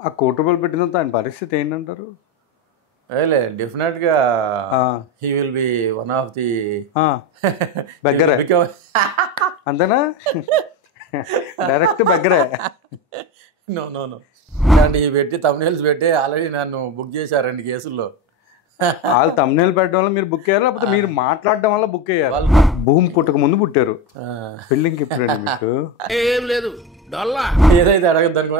ఆ కోటి రూపాయలు పెట్టినంత ఆయన పరిస్థితి ఏంటంటారు? డెఫినెట్గా he will be one of the బెగ్గరే అంతేనా? డైరెక్ట్ బెగ్గరే. నో నో నో ఇలాంటివి పెట్టి తమ్నైల్స్ పెట్టి ఆల్రెడీ నన్ను బుక్ చేశారు 2 కేసుల్లో. వాళ్ళు తమ్నైల్ పెట్టడం వల్ల మీరు బుక్ అయ్యారు, లేకపోతే మీరు మాట్లాడడం వల్ల బుక్ అయ్యారు? భూమి పుట్టక ముందు పుట్టారు, పెళ్ళింగ్ ఎప్పుడండి మీకు? ఏం లేదు, ఏదైతే అడగద్దు అనుకో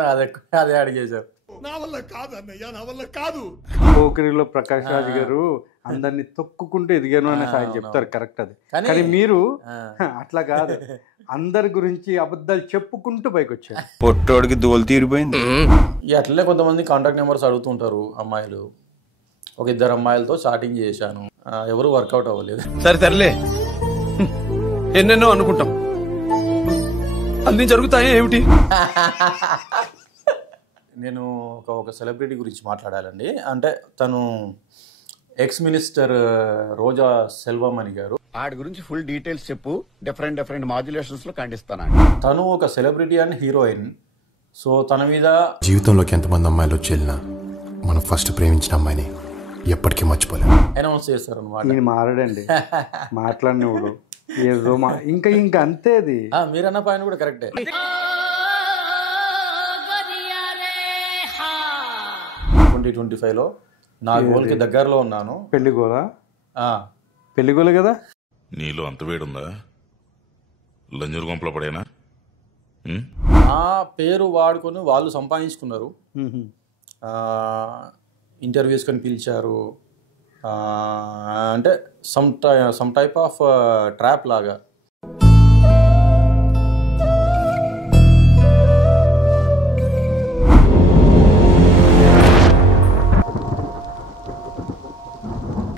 అదే అడిగేశారు. నా వల్ల కాదు అన్నయ్య, నా వల్ల కాదు. పోకిరిలో ప్రకాష్ రాజ్ గారు అందరినీ తొక్కుకుంటూ ఎదిగాను అనేసి ఆయన చెప్తారు, కరెక్ట్. అది కానీ మీరు అట్లా కాదు, అందరి గురించి అబద్ధాలు చెప్పుకుంటూ పైకి వచ్చారు. పొట్టోడికి దోలు తీరిపోయింది. అట్లనే కొంతమంది కాంటాక్ట్ నెంబర్స్ అడుగుతుంటారు అమ్మాయిలు. ఒక 2 అమ్మాయిలతో చాటింగ్ చేశాను, ఎవరు వర్కౌట్ అవ్వలేదు. సర్లే, ఎన్నెన్నో అనుకుంటాం, అన్ని జరుగుతాయి ఏమిటి? నేను ఒక సెలబ్రిటీ గురించి మాట్లాడాలండి. అంటే తను ఎక్స్ మినిస్టర్ రోజా సెల్వమణి గారు. వాడి గురించి ఫుల్ డీటెయిల్స్ చెప్పు, డిఫరెంట్ మాడ్యులేషన్స్ లో ఖండిస్తాను. తను ఒక సెలబ్రిటీ అండ్ హీరోయిన్. సో తన మీద జీవితంలోకి ఎంతమంది అమ్మాయిలు వచ్చేళ్ళినా మనం ఫస్ట్ ప్రేమించిన అమ్మాయిని ఎప్పటికీ మర్చిపోలేము. అనౌన్స్ చేస్తారు అనమాట. నేను మారాడండి మాట్లాడినప్పుడు ఏదో ఇంకా అంతే. అది మీరన్న పాయింట్ కూడా కరెక్టే. 2025లో నా గోల్కి దగ్గరలో ఉన్నాను. పెళ్లిగోల కదా. నీలో అంత వేడుందా? లంజరు గుంపలో పడేనా? ఆ పేరు వాడుకొని వాళ్ళు సంపాదించుకున్నారు. ఇంటర్వ్యూస్ కొని పిలిచారు. అంటే సమ్ టైప్ ఆఫ్ ట్రాప్ లాగా.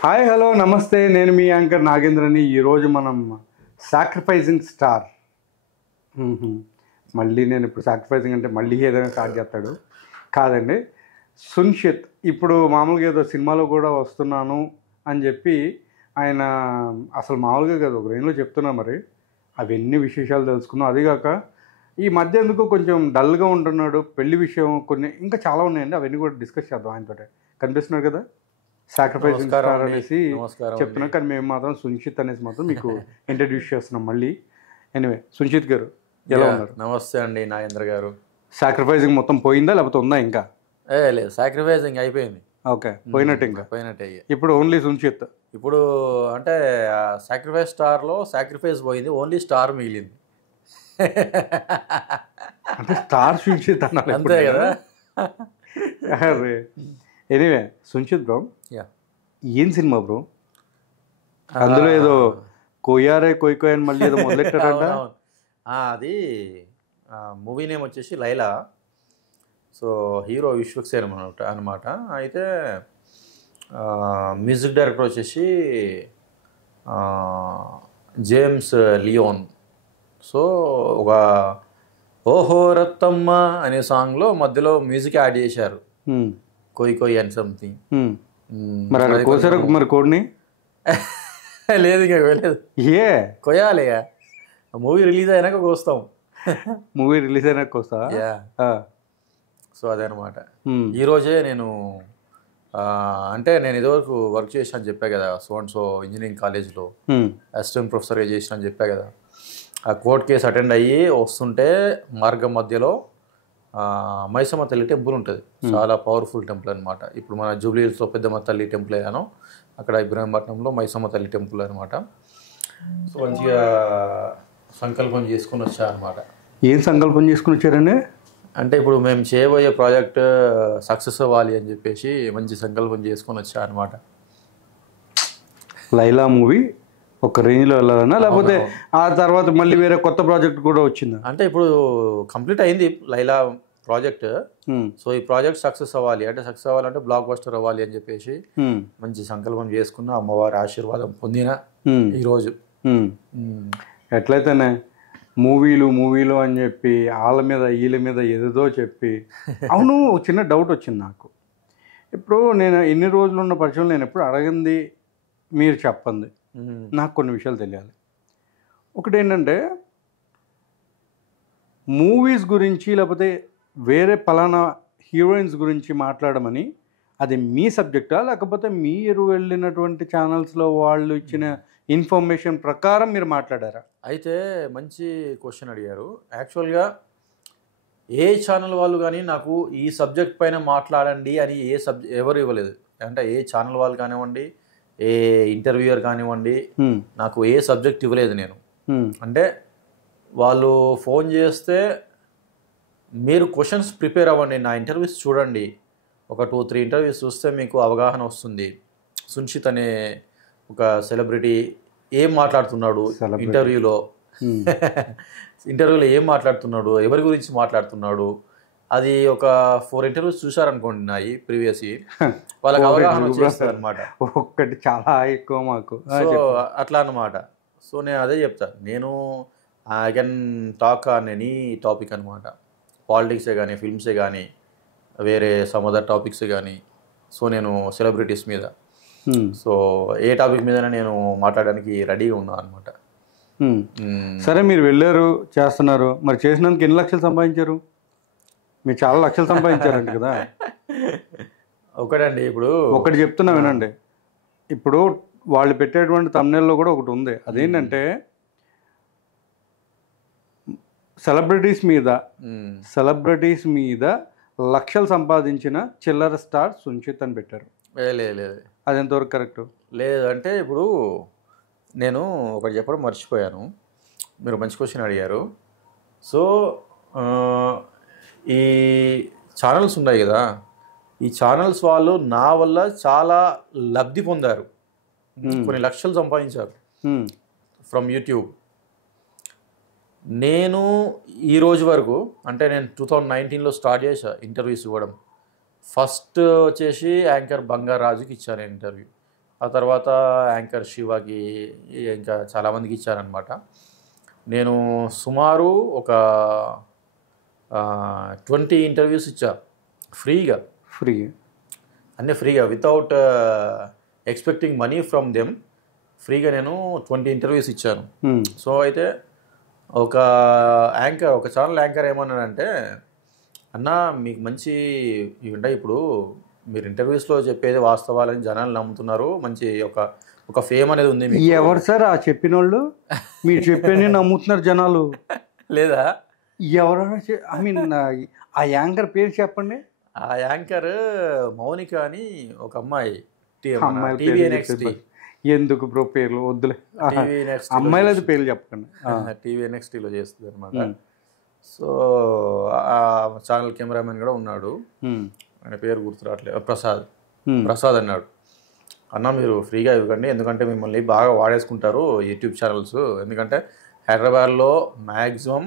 హాయ్, హలో, నమస్తే. నేను మీ యాంకర్ నాగేంద్రని. ఈరోజు మనం సాక్రిఫైజింగ్ స్టార్. మళ్ళీ నేను ఇప్పుడు సాక్రిఫైజింగ్ అంటే మళ్ళీ ఏదైనా స్టార్ట్ చేస్తాడు కాదండి. సున్షిత్ ఇప్పుడు మామూలుగా ఏదో సినిమాలో కూడా వస్తున్నాను అని చెప్పి ఆయన అసలు మామూలుగా కదా ఒక రేంజ్లో చెప్తున్నా. మరి అవన్నీ విశేషాలు తెలుసుకున్నాం. అదిగాక ఈ మధ్య ఎందుకు కొంచెం డల్గా ఉంటున్నాడు. పెళ్లి విషయం కొన్ని ఇంకా చాలా ఉన్నాయండి, అవన్నీ కూడా డిస్కస్ చేద్దాం ఆయనతో. కనిపిస్తున్నారు కదా సాక్రిఫైజింగ్ స్టార్ అనేసి చెప్తున్నాం, కానీ మేము మాత్రం సున్షిత్ అనేసి మాత్రం మీకు ఇంట్రడ్యూస్ చేస్తున్నాం మళ్ళీ. ఎనివే, సున్షిత్ గారు ఎలా ఉన్నారు? నమస్తే అండి నాగేంద్ర గారు. సాక్రిఫైజింగ్ మొత్తం పోయిందా లేకపోతే ఉందా ఇంకా? లేదు, సాక్రిఫైజింగ్ అయిపోయింది. ఓకే, పోయినట్టు ఇంకా పోయినట్టే. ఇప్పుడు ఓన్లీ సున్షిత్. ఇప్పుడు అంటే సాక్రిఫైస్ స్టార్లో సాక్రిఫైస్ పోయింది, ఓన్లీ స్టార్ మిగిలింది. అంటే స్టార్ సున్షిత్ అన్నారు అంతే కదా. ఎనీవే, సున్షిత్ బ్రో, ఏం సినిమా బ్రో? అందులో ఏదో కోయారే కోయ్ అని మళ్ళీ ఏదో మొదలెట్టారంట. అది మూవీ నేమ్ వచ్చేసి లైలా. సో హీరో విశ్వక్సేన్ అనమాట. అయితే మ్యూజిక్ డైరెక్టర్ వచ్చేసి జేమ్స్ లియోన్. సో ఒక ఓహో రత్తమ్మ అనే సాంగ్లో మధ్యలో మ్యూజిక్ యాడ్ చేశారు, కోయి కోయి అని సంథింగ్. మరి కోడ్ని లేదు, ఇక వెళ్ళలేదు. కొయ్యాలి, మూవీ రిలీజ్ అయినాక కోస్తాం. మూవీ రిలీజ్ అయినాక కోస్తా. సో అదనమాట. ఈరోజే నేను అంటే నేను ఇదివరకు వర్క్ చేసిన అని చెప్పా కదా, సో ఇంజనీరింగ్ కాలేజ్లో అసిస్టెంట్ ప్రొఫెసర్గా చేసిన అని చెప్పా కదా. ఆ కోర్ట్ కేసు అటెండ్ అయ్యి వస్తుంటే మార్గం మధ్యలో మైసమ్మ తల్లి టెంపుల్ ఉంటుంది. చాలా పవర్ఫుల్ టెంపుల్ అనమాట. ఇప్పుడు మన జూబ్లీహిల్స్లో పెద్దమ్మ తల్లి టెంపుల్ అయ్యాను, అక్కడ ఇబ్రహీంపట్నంలో మైసమ్మ తల్లి టెంపుల్ అనమాట. సో మంచిగా సంకల్పం చేసుకుని వచ్చా అనమాట. ఏం సంకల్పం చేసుకుని వచ్చారండి? అంటే ఇప్పుడు మేము చేయబోయే ప్రాజెక్ట్ సక్సెస్ అవ్వాలి అని చెప్పేసి మంచి సంకల్పం చేసుకొని వచ్చా అనమాట. లైలా మూవీ ఒక రేంజ్లో వెళ్ళాలన్నా, లేకపోతే ఆ తర్వాత మళ్ళీ వేరే కొత్త ప్రాజెక్ట్ కూడా వచ్చిందా? అంటే ఇప్పుడు కంప్లీట్ అయింది లైలా ప్రాజెక్ట్. సో ఈ ప్రాజెక్ట్ సక్సెస్ అవ్వాలి అంటే, సక్సెస్ అవ్వాలంటే బ్లాక్ బస్టర్ అవ్వాలి అని చెప్పేసి మంచి సంకల్పం చేసుకున్న, అమ్మవారి ఆశీర్వాదం పొందిన ఈరోజు. ఎట్లయితేనే మూవీలు అని చెప్పి వీళ్ళ మీద ఏదేదో చెప్పి. అవును, చిన్న డౌట్ వచ్చింది నాకు. ఇప్పుడు నేను ఎన్ని రోజులు ఉన్న పరిచయం నేను ఎప్పుడు అడగంది మీరు చెప్పండి, నాకు కొన్ని విషయాలు తెలియాలి. ఒకటి ఏంటంటే, మూవీస్ గురించి లేకపోతే వేరే పలానా హీరోయిన్స్ గురించి మాట్లాడమని, అది మీ సబ్జెక్టా లేకపోతే మీరు వెళ్ళినటువంటి ఛానల్స్లో వాళ్ళు ఇచ్చిన ఇన్ఫర్మేషన్ ప్రకారం మీరు మాట్లాడారా? అయితే మంచి క్వశ్చన్ అడిగారు. యాక్చువల్గా ఏ ఛానల్ వాళ్ళు కానీ నాకు ఈ సబ్జెక్ట్ పైన మాట్లాడండి అని ఎవరు ఇవ్వలేదు. అంటే ఏ ఛానల్ వాళ్ళు కానివ్వండి, ఏ ఇంటర్వ్యూయర్ కానివ్వండి, నాకు ఏ సబ్జెక్ట్ ఇవ్వలేదు నేను. అంటే వాళ్ళు ఫోన్ చేస్తే మీరు క్వశ్చన్స్ ప్రిపేర్ అవ్వండి, నా ఇంటర్వ్యూస్ చూడండి, ఒక 2-3 ఇంటర్వ్యూస్ చూస్తే మీకు అవగాహన వస్తుంది. సున్షిత్ అనే ఒక సెలబ్రిటీ ఏం మాట్లాడుతున్నాడు ఇంటర్వ్యూలో, ఇంటర్వ్యూలో ఏం మాట్లాడుతున్నాడు, ఎవరి గురించి మాట్లాడుతున్నాడు, అది ఒక 4 ఇంటర్వ్యూస్ చూసారనుకోండి నాయి ప్రీవియస్, వాళ్ళకి అవగాహన వచ్చేస్తుంది అనమాట. ఒక్కటి చాలా ఎక్కువ మాకు. సో అట్లా అనమాట. సో నేను అదే చెప్తాను, నేను I can talk on any topic అనమాట. పాలిటిక్సే కానీ, ఫిల్మ్సే కానీ, వేరే సమ్ అదర్ టాపిక్స్ కానీ. సో నేను సెలబ్రిటీస్ మీద, సో ఏ టాపిక్ మీద నేను మాట్లాడడానికి రెడీగా ఉన్నాను అనమాట. సరే, మీరు వెళ్ళారు, చేస్తున్నారు, మరి చేసినందుకు ఎన్ని లక్షలు సంపాదించారు? మీరు చాలా లక్షలు సంపాదించారంట కదా. ఒకటండి, ఇప్పుడు ఒకటి చెప్తున్నా వినండి. ఇప్పుడు వాళ్ళు పెట్టేటువంటి thumbnail-లో కూడా ఒకటి ఉంది. అదేంటంటే సెలబ్రిటీస్ మీద లక్షలు సంపాదించిన చిల్లర స్టార్ సున్షిత్ అని పెట్టారు. లేదు అది ఎంతవరకు కరెక్ట్? లేదు అంటే ఇప్పుడు నేను ఒకటి చెప్పడం మర్చిపోయాను, మీరు మంచి క్వశ్చన్ అడిగారు. సో ఈ ఛానల్స్ ఉన్నాయి కదా, ఈ ఛానల్స్ వాళ్ళు నా వల్ల చాలా లబ్ధి పొందారు, కొన్ని లక్షలు సంపాదించారు ఫ్రమ్ యూట్యూబ్. నేను ఈ రోజు వరకు, అంటే నేను 2019లో స్టార్ట్ చేశా ఇంటర్వ్యూస్ ఇవ్వడం. ఫస్ట్ వచ్చేసి యాంకర్ బంగారాజుకి ఇచ్చాను ఇంటర్వ్యూ, ఆ తర్వాత యాంకర్ శివకి, ఇంకా చాలామందికి ఇచ్చానమాట. నేను సుమారు ఒక 20 ఇంటర్వ్యూస్ ఇచ్చా ఫ్రీగా, అన్నీ ఫ్రీగా, without expecting money from them. ఫ్రీగా నేను 20 ఇంటర్వ్యూస్ ఇచ్చాను. సో అయితే ఒక ఛానల్ యాంకర్ ఏమన్నాడంటే, అన్న మీకు మంచి ఇవి ఉంటాయి, ఇప్పుడు మీరు ఇంటర్వ్యూస్లో చెప్పేది వాస్తవాలని జనాలు నమ్ముతున్నారు, మంచి ఒక ఫేమ్ అనేది ఉంది మీకు. ఎవరు సార్ ఆ చెప్పిన వాళ్ళు? మీరు చెప్పేది నమ్ముతున్నారు జనాలు లేదా? ఎవరైనా ఐ మీన్ ఆ యాంకర్ పేరు చెప్పండి. ఆ యాంకర్ మౌనిక అని ఒక అమ్మాయి, TVNXT. ఎందుకు బ్రో పేర్లు వద్దులే, అమ్మాయిలది పేర్లు చెప్పకండి. TVNXTలో చేస్తుంది అనమాట. సో ఆ ఛానల్ కెమెరామెన్ కూడా ఉన్నాడు, ఆయన పేరు గుర్తురావట్లేదు, ప్రసాద్ అన్నాడు, అన్న మీరు ఫ్రీగా ఇవ్వకండి, ఎందుకంటే మిమ్మల్ని బాగా వాడేసుకుంటారు యూట్యూబ్ ఛానల్స్, ఎందుకంటే హైదరాబాద్లో మ్యాక్సిమం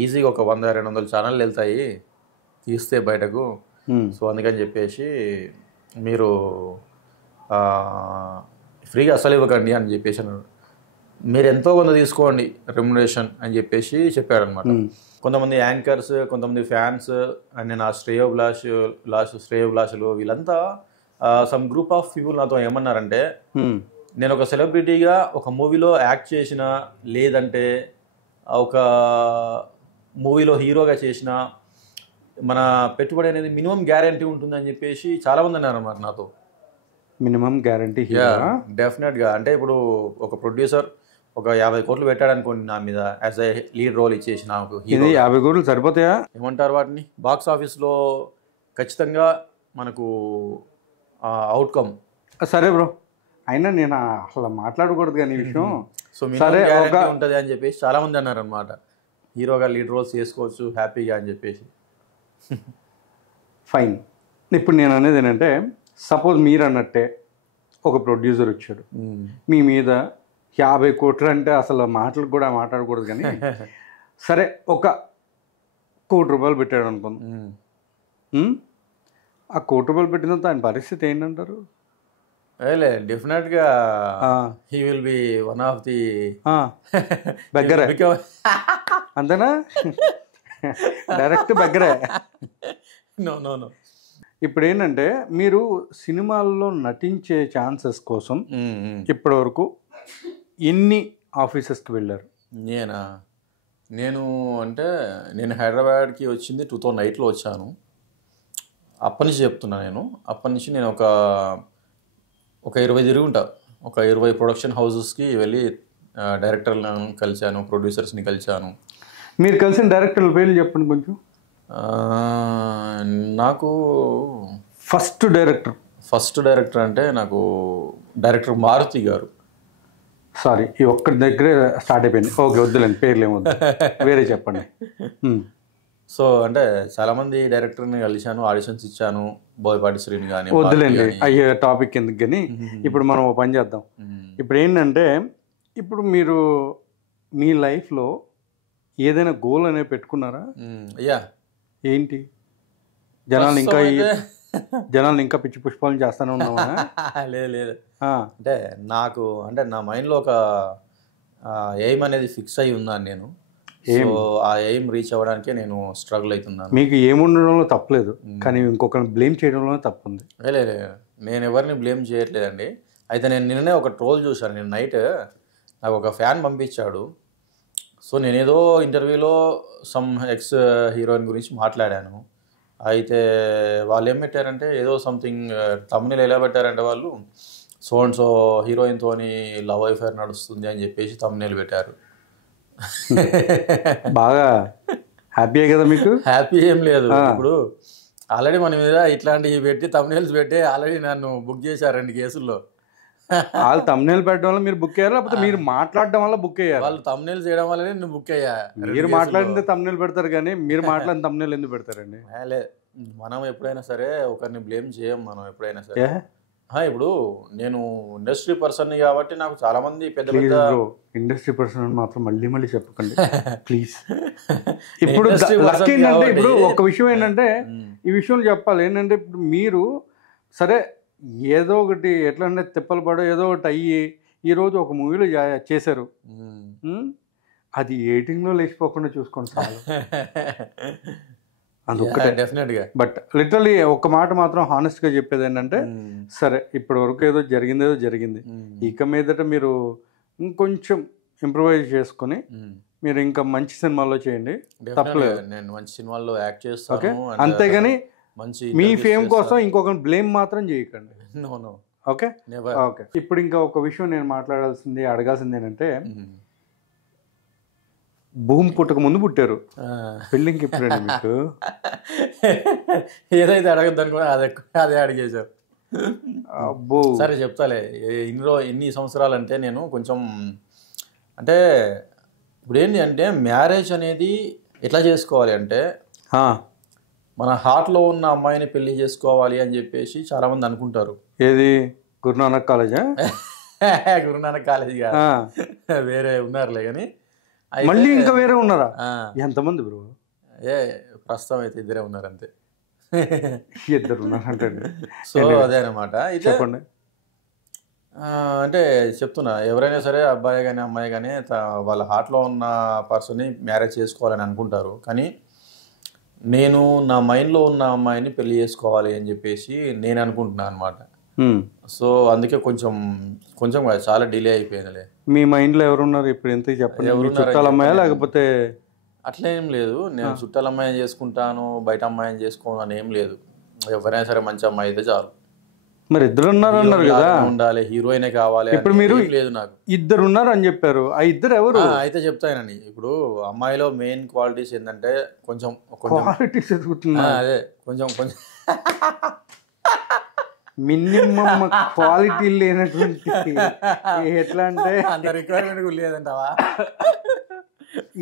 ఈజీగా ఒక 100-200 ఛానళ్ళు వెళ్తాయి తీస్తే బయటకు. సో అందుకని చెప్పేసి మీరు ఫ్రీగా అసలు ఇవ్వకండి అని చెప్పేసి అన్నాడు. మీరు ఎంతో కొంత తీసుకోండి రెమ్యునరేషన్ అని చెప్పేసి చెప్పాడనమాట. కొంతమంది యాంకర్స్, కొంతమంది ఫ్యాన్స్, అండ్ నా శ్రేయోభిలాషులు వీళ్ళంతా సమ్ గ్రూప్ ఆఫ్ పీపుల్ నాతో ఏమన్నారంటే, నేను ఒక సెలబ్రిటీగా ఒక మూవీలో యాక్ట్ చేసిన, లేదంటే ఒక మూవీలో హీరోగా చేసిన, మన పెట్టుబడి అనేది మినిమం గ్యారంటీ ఉంటుందని చెప్పేసి చాలామంది అన్నారు అన్నమాట నాతో. Minimum guarantee? డెఫినెట్గా. అంటే ఇప్పుడు ఒక ప్రొడ్యూసర్ ఒక 50 కోట్లు పెట్టాడు అనుకోండి నా మీద, యాజ్ ఏ లీడ్ రోల్ ఇచ్చేసి నాకు. 50 కోట్లు సరిపోతాయా? ఏమంటారు వాటిని, బాక్స్ ఆఫీస్లో ఖచ్చితంగా మనకు అవుట్కమ్. సరే బ్రో, అయినా నేను అసలు మాట్లాడకూడదు కానీ ఈ విషయం. సో మినిమం గ్యారంటీ ఉంటుంది అని చెప్పేసి చాలామంది అన్నారు అనమాట. హీరోగా లీడ్ రోల్స్ చేసుకోవచ్చు హ్యాపీగా అని చెప్పేసి. ఫైన్. ఇప్పుడు నేను అనేది ఏంటంటే, సపోజ్ మీరు అన్నట్టే ఒక ప్రొడ్యూసర్ వచ్చాడు మీ మీద 50 కోట్లు అంటే అసలు మాటలు కూడా మాట్లాడకూడదు కానీ, సరే ఒక 1 కోటి రూపాయలు పెట్టాడు అనుకుందాం. ఆ 1 కోటి రూపాయలు పెట్టినంత ఆయన పరిస్థితి ఏంటంటారు? డెఫినెట్గా he will be one of the బెగ్గరే. అంతేనా? డైరెక్ట్ బెగ్గరే. నో. ఇప్పుడు ఏంటంటే, మీరు సినిమాల్లో నటించే ఛాన్సెస్ కోసం ఇప్పటివరకు ఎన్ని ఆఫీసెస్కి వెళ్ళారు? నేను హైదరాబాద్కి వచ్చింది 2008లో వచ్చాను. అప్పటి నుంచి చెప్తున్నా నేను. అప్పటి నుంచి నేను ఒక 20 తిరిగి ఉంటా. ఒక 20 ప్రొడక్షన్ హౌసెస్కి వెళ్ళి డైరెక్టర్లను కలిశాను, ప్రొడ్యూసర్స్ని కలిశాను. మీరు కలిసిన డైరెక్టర్ల పేర్లు చెప్పండి కొంచెం. నాకు ఫస్ట్ డైరెక్టర్ అంటే నాకు డైరెక్టర్ మారుతి గారు. సారీ, ఈ ఒక్కడి దగ్గరే స్టార్ట్ అయిపోయింది. ఓకే, వద్దులేండి, పేర్లు ఏమొద్దు, వేరే చెప్పండి. సో అంటే చాలామంది డైరెక్టర్ని కలిశాను, ఆడిషన్స్ ఇచ్చాను. బోయపాటి శ్రీని కానీ. వద్దులేండి, అయ్యే టాపిక్ ఎందుకు కానీ ఇప్పుడు మనం ఓ పని చేద్దాం. ఇప్పుడు ఏంటంటే, ఇప్పుడు మీరు మీ లైఫ్లో ఏదైనా గోల్ అనేది పెట్టుకున్నారా? యా. ఏంటి? జనాలు ఇంకా పిచ్చి పుష్పాలను చేస్తానే ఉన్నావా? లేదు. అంటే నాకు అంటే నా మైండ్లో ఒక ఎయిమ్ అనేది ఫిక్స్ అయి ఉన్నాను నేను. సో ఆ ఎయిమ్ రీచ్ అవ్వడానికే నేను స్ట్రగుల్ అవుతున్నాను. మీకు ఏముండడంలో తప్పలేదు, కానీ ఇంకొకరిని బ్లేమ్ చేయడంలో తప్పు ఉంది. లేదు, నేను ఎవరిని బ్లేమ్ చేయట్లేదండి. అయితే నేను నిన్ననే ఒక ట్రోల్ చూశాను. నేను నైట్ నాకు ఒక ఫ్యాన్ పంపించాడు. సో నేనేదో ఇంటర్వ్యూలో సమ్ ఎక్స్ హీరోయిన్ గురించి మాట్లాడాను. అయితే వాళ్ళు ఏం పెట్టారంటే, ఏదో సంథింగ్ తమ్ముని ఎలా పెట్టారంటే, వాళ్ళు సో అండ్ సో హీరోయిన్తోని లవ్ అఫేర్ నడుస్తుంది అని చెప్పేసి తమ్మునేలు పెట్టారు. బాగా హ్యాపీయే కదా మీకు? హ్యాపీ ఏం లేదు. ఇప్పుడు ఆల్రెడీ మన మీద ఇట్లాంటివి పెట్టి తమ్మునేల్స్ పెట్టి ఆల్రెడీ నన్ను బుక్ చేశారు 2 కేసుల్లో. వాళ్ళు తమ్మునేల్ పెట్టడం వల్ల మీరు బుక్ అయ్యారు, లేకపోతే మీరు మాట్లాడడం వల్ల బుక్ అయ్యారు? వాళ్ళు తమ్మునేల్ చేయడం వల్లనే నేను బుక్ అయ్యా. మీరు మాట్లాడిందే తమ్మునేల్ పెడతారు, కానీ మీరు మాట్లాడిన తమ్మునేల్ ఎందుకు పెడతారండి? మనం ఎప్పుడైనా సరే ఒకరిని బ్లేమ్ చేయం. మనం ఎప్పుడైనా సరే ఇప్పుడు నేను ఇండస్ట్రీ పర్సన్ని కాబట్టి నాకు చాలా మంది పెద్ద ఇండస్ట్రీ పర్సన్ అని మాత్రం మళ్ళీ చెప్పకండి ప్లీజ్. ఇప్పుడు లక్ ఏంటంటే, ఇప్పుడు ఒక విషయం ఏంటంటే, ఈ విషయం చెప్పాలి ఏంటంటే, ఇప్పుడు మీరు సరే ఏదో ఒకటి ఎట్లా అంటే తిప్పలు పడో ఏదో ఒకటి అయ్యి ఈరోజు ఒక మూవీలో చేశారు, అది 18లో లేచిపోకుండా చూసుకోండి చాలు. అదొక్కటే డెఫినెట్గా. బట్ లిటరలీ ఒక మాట మాత్రం హానెస్ట్గా చెప్పేది ఏంటంటే, సరే ఇప్పటి వరకు ఏదో జరిగింది, ఇక మీదట మీరు ఇంకొంచెం ఇంప్రూవైజ్ చేసుకుని మీరు ఇంకా మంచి సినిమాల్లో చేయండి, తప్పలేదు. నేను మంచి సినిమాల్లో యాక్ట్ చేస్తాను. ఓకే, అంతేగాని మీ ఫేమ్ కోసం ఇంకొకరిని బ్లేమ్ మాత్రం చేయకండి. ఓకే. ఓకే, ఇప్పుడు ఇంకా ఒక విషయం నేను అడగాల్సింది ఏంటంటే, భూమి పుట్టక ముందు పుట్టారు, పెళ్ళింకి ఎప్పుడండి మీకు? ఏదైతే అడగద్దు అనుకున్నా అదే అడిగేశారు. అబ్బో, సరే చెప్తాలే. ఎన్ని సంవత్సరాలు అంటే నేను కొంచెం అంటే ఇప్పుడు ఏంటి అంటే, మ్యారేజ్ అనేది ఎట్లా చేసుకోవాలి అంటే, మన హార్ట్లో ఉన్న అమ్మాయిని పెళ్లి చేసుకోవాలి అని చెప్పేసి చాలా మంది అనుకుంటారు. ఏది గురునానక్ కాలేజా? గురునానక్ కాలేజ్ కాదు, వేరే ఉన్నారులే. కానీ మళ్ళీ ఇంకా వేరే ఉన్నారా? ఎంతమంది బ్రో? ప్రస్తుతం అయితే 2 ఉన్నారు అంతే. 2 ఉన్నారంటే సో అదే అనమాట. చెప్పండి. అంటే చెప్తున్నా, ఎవరైనా సరే అబ్బాయి కానీ అమ్మాయి కానీ వాళ్ళ హార్ట్లో ఉన్న పర్సన్ని మ్యారేజ్ చేసుకోవాలని అనుకుంటారు. కానీ నేను నా మైండ్లో ఉన్న అమ్మాయిని పెళ్లి చేసుకోవాలి అని చెప్పేసి నేను అనుకుంటున్నాను అనమాట. సో అందుకే కొంచెం చాలా డిలే అయిపోయిందిలే. మీ మైండ్లో ఎవరున్నారు ఇప్పుడు? ఎంత చెప్పండి. చుట్టాల అమ్మాయి లేకపోతే? అట్లా ఏం లేదు. నేను చుట్టాల అమ్మాయిని చేసుకుంటాను, బయట అమ్మాయిని చేసుకోను అని ఏం లేదు. ఎవరైనా సరే మంచి అమ్మాయి అయితే చాలు. మరి 2 ఉన్నారు అన్నారు కదా, ఉండాలి, హీరోయినే కావాలి. ఇప్పుడు మీరు లేదు, నాకు 2 ఉన్నారు అని చెప్పారు. ఆ 2 ఎవరు? అయితే చెప్తానండి. ఇప్పుడు అమ్మాయిలో మెయిన్ క్వాలిటీస్ ఏంటంటే, కొంచెం క్వాలిటీస్ అదే కొంచెం మినిమం క్వాలిటీ లేనటువంటి, ఎట్లా అంటే అంత రిక్వైర్మెంట్ లేదంటావా?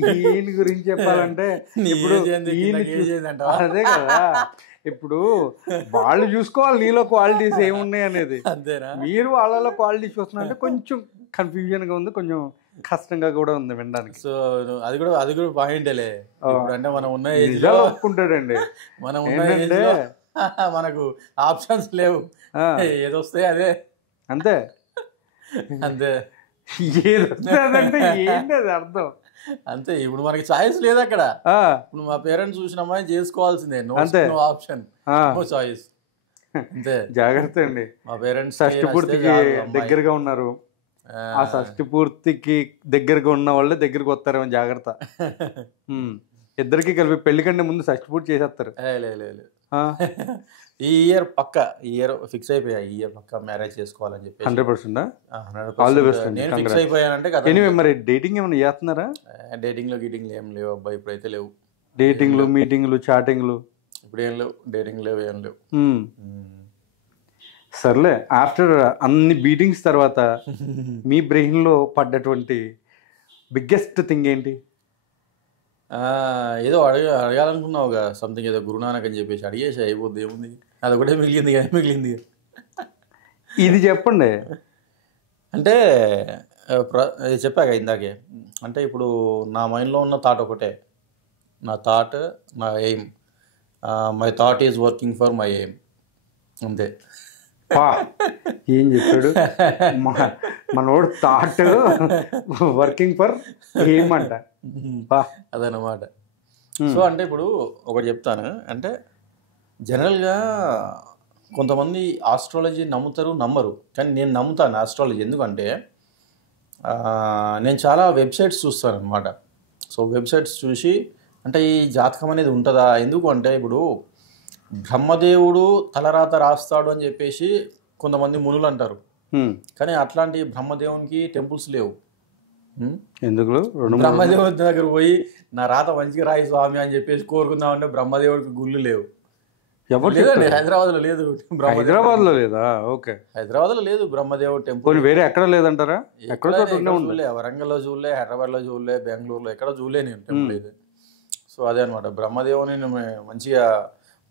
ఈయన గురించి చెప్పాలంటే ఇప్పుడు అదే కదా, ఇప్పుడు వాళ్ళు చూసుకోవాలి నీలో క్వాలిటీస్ ఏమున్నాయి అనేది. అంతేనా? మీరు వాళ్ళలో క్వాలిటీస్ చూస్తున్నారంటే కొంచెం కన్ఫ్యూజన్గా ఉంది, కొంచెం కష్టంగా కూడా ఉంది వినడానికి. సో అది కూడా పాయింటేలే. అంటే మనం ఉన్న ఏజ్ ఒప్పుకుంటాడండి, మనం ఏంటంటే మనకు ఆప్షన్స్ లేవు, ఏదొస్తే అదే. అంతే ఏదొస్తే అదంటే ఏంటి అది అర్థం? అంతే. ఇప్పుడు మనకి చాయిస్ లేదు అక్కడ. ఇప్పుడు మా పేరెంట్స్ చూసిన అమ్మాయి చేసుకోవాల్సిందే, నో ఆప్షన్, నో చాయిస్. అంతే. జాగ్రత్త అండి, మా పేరెంట్స్ షష్టి పూర్తికి దగ్గరగా ఉన్నారు. ఆ షష్టి పూర్తికి దగ్గరగా ఉన్న వాళ్ళే దగ్గరికి వస్తారేమో, జాగ్రత్త. 2కి కలిపి పెళ్లి కంటే ముందు షష్టి పూర్తి చేసేస్తారు. లేదు ఈ ఇయర్ పక్క ఈ ఇయర్ ఫిక్స్ అయిపోయా, ఈ ఇయర్ పక్క మ్యారేజ్ చేసుకోవాలని చెప్పి 100%. 100% All the best అండి. నేను ఫిక్స్ Congrats. అయిపోయానంటే ఎనీవే మరి డేటింగ్ ఏమైనా చేస్తున్నారా? డేటింగ్లో గీటింగ్లు ఏం లేవు అబ్బాయి, ఇప్పుడైతే లేవు. డేటింగ్లు, మీటింగ్లు, చాటింగ్లు ఇప్పుడు ఏం లేవు, డేటింగ్ లేవు, ఏం లేవు. సర్లే, ఆఫ్టర్ అన్ని బీటింగ్స్ తర్వాత మీ బ్రెయిన్లో పడ్డటువంటి బిగ్గెస్ట్ థింగ్ ఏంటి? ఏదో అడగాలనుకున్నావుగా సంథింగ్, ఏదో గురునానక్ అని చెప్పేసి అడిగేసి అయిపోద్ది, ఏముంది, అది ఒకటే మిగిలింది కానీ మిగిలింది. ఇది చెప్పండి. అంటే ఇది చెప్పాక ఇందాకే, అంటే ఇప్పుడు నా మైండ్లో ఉన్న థాట్ ఒకటే, నా థాట్ నా aim, my thought is working for my aim, అంతే. ఏం చెప్పాడు మనోడు, థాట్ వర్కింగ్ ఫర్ ఎయిమ్ అంట. అదనమాట. సో అంటే ఇప్పుడు ఒకటి చెప్తాను, అంటే జనరల్గా కొంతమంది ఆస్ట్రాలజీ నమ్ముతారు, నమ్మరు, కానీ నేను నమ్ముతాను ఆస్ట్రాలజీ. ఎందుకంటే నేను చాలా వెబ్సైట్స్ చూస్తాను అనమాట. సో వెబ్సైట్స్ చూసి అంటే ఈ జాతకం అనేది ఉంటుందా, ఎందుకు అంటే ఇప్పుడు బ్రహ్మదేవుడు తలరాత రాస్తాడు అని చెప్పేసి కొంతమంది మునులు అంటారు, కానీ అట్లాంటి బ్రహ్మదేవునికి టెంపుల్స్ లేవు. ఎందుకు? బ్రహ్మదేవుడి దగ్గర పోయి నా రాత మంచిగా రాయి స్వామి అని చెప్పేసి కోరుకుందామంటే బ్రహ్మదేవుడికి గుళ్ళు లేవు. లేదండి, హైదరాబాద్లో లేదు. హైదరాబాద్లో లేదా? ఓకే, హైదరాబాద్లో లేదు బ్రహ్మదేవుడు టెంపుల్. వేరే ఎక్కడ లేదంటారా? ఎక్కడ చూడలే, వరంగల్లో చూడలే, హైదరాబాద్లో చూడలే, బెంగళూరులో ఎక్కడ చూడలే నేను టెంపుల్ ఇది. సో అదే అనమాట, బ్రహ్మదేవుని మంచిగా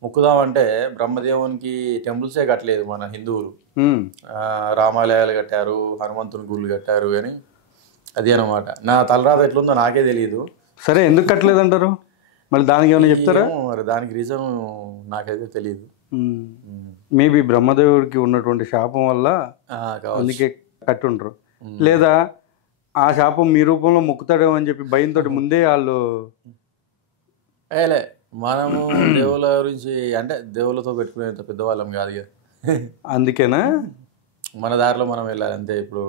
మొక్కుదామంటే బ్రహ్మదేవునికి టెంపుల్సే కట్టలేదు మన హిందువులు. రామాలయాలు కట్టారు, హనుమంతుని గుళ్ళు కట్టారు, కానీ అది అనమాట. నా తలరాత ఎట్లుందో నాకే తెలియదు. సరే, ఎందుకు కట్టలేదంటారు? మళ్ళీ దానికి ఏమైనా చెప్తారా? మరి దానికి రీజన్ నాకైతే తెలియదు. మేబీ బ్రహ్మదేవుడికి ఉన్నటువంటి శాపం వల్ల అందుకే కట్టుండ్రు, లేదా ఆ శాపం మీ రూపంలో మొక్కుతాడేమో అని చెప్పి భయంతో ముందే వాళ్ళు. ఏలే, మనము దేవుళ్ళ గురించి అంటే దేవుళ్ళతో పెట్టుకునేంత పెద్దవాళ్ళం కాదు, అందుకేనా మన దారిలో మనం వెళ్ళాలి అంతే. ఇప్పుడు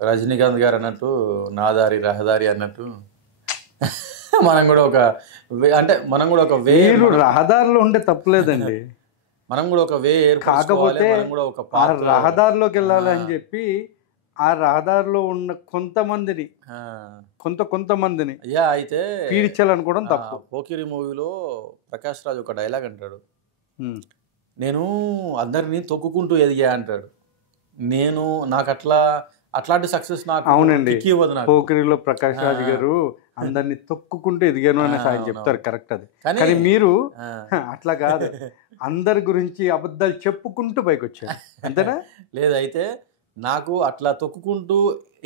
రజనీకాంత్ గారు అన్నట్టు నా దారి రహదారి అన్నట్టు మనం కూడా ఒక అంటే మనం కూడా ఒక వే, రహదారిలో ఉంటే తప్పులేదండి, మనం కూడా ఒక వే, కాకపోతే ఒక రహదారిలోకి వెళ్ళాలి అని చెప్పి ఆ రహదారిలో ఉన్న కొంతమందిని అయితే పీడించాలనుకోవడం తప్పు. పోకిరి మూవీలో ప్రకాష్ రాజ్ ఒక డైలాగ్ అంటాడు, నేను అందరినీ తొక్కుకుంటూ ఎదిగా అంటాడు. నేను నాకు అట్లాంటి సక్సెస్ నాకు. అవునండి, పోకిరిలో ప్రకాష్ రాజ్ గారు అందరినీ తొక్కుకుంటూ ఎదిగాను అని ఆయన చెప్తారు, కరెక్ట్. అది కానీ మీరు అట్లా కాదు, అందరి గురించి అబద్ధాలు చెప్పుకుంటూ పైకి వచ్చారు, అంతేనా? లేదైతే నాకు అట్లా తొక్కుకుంటూ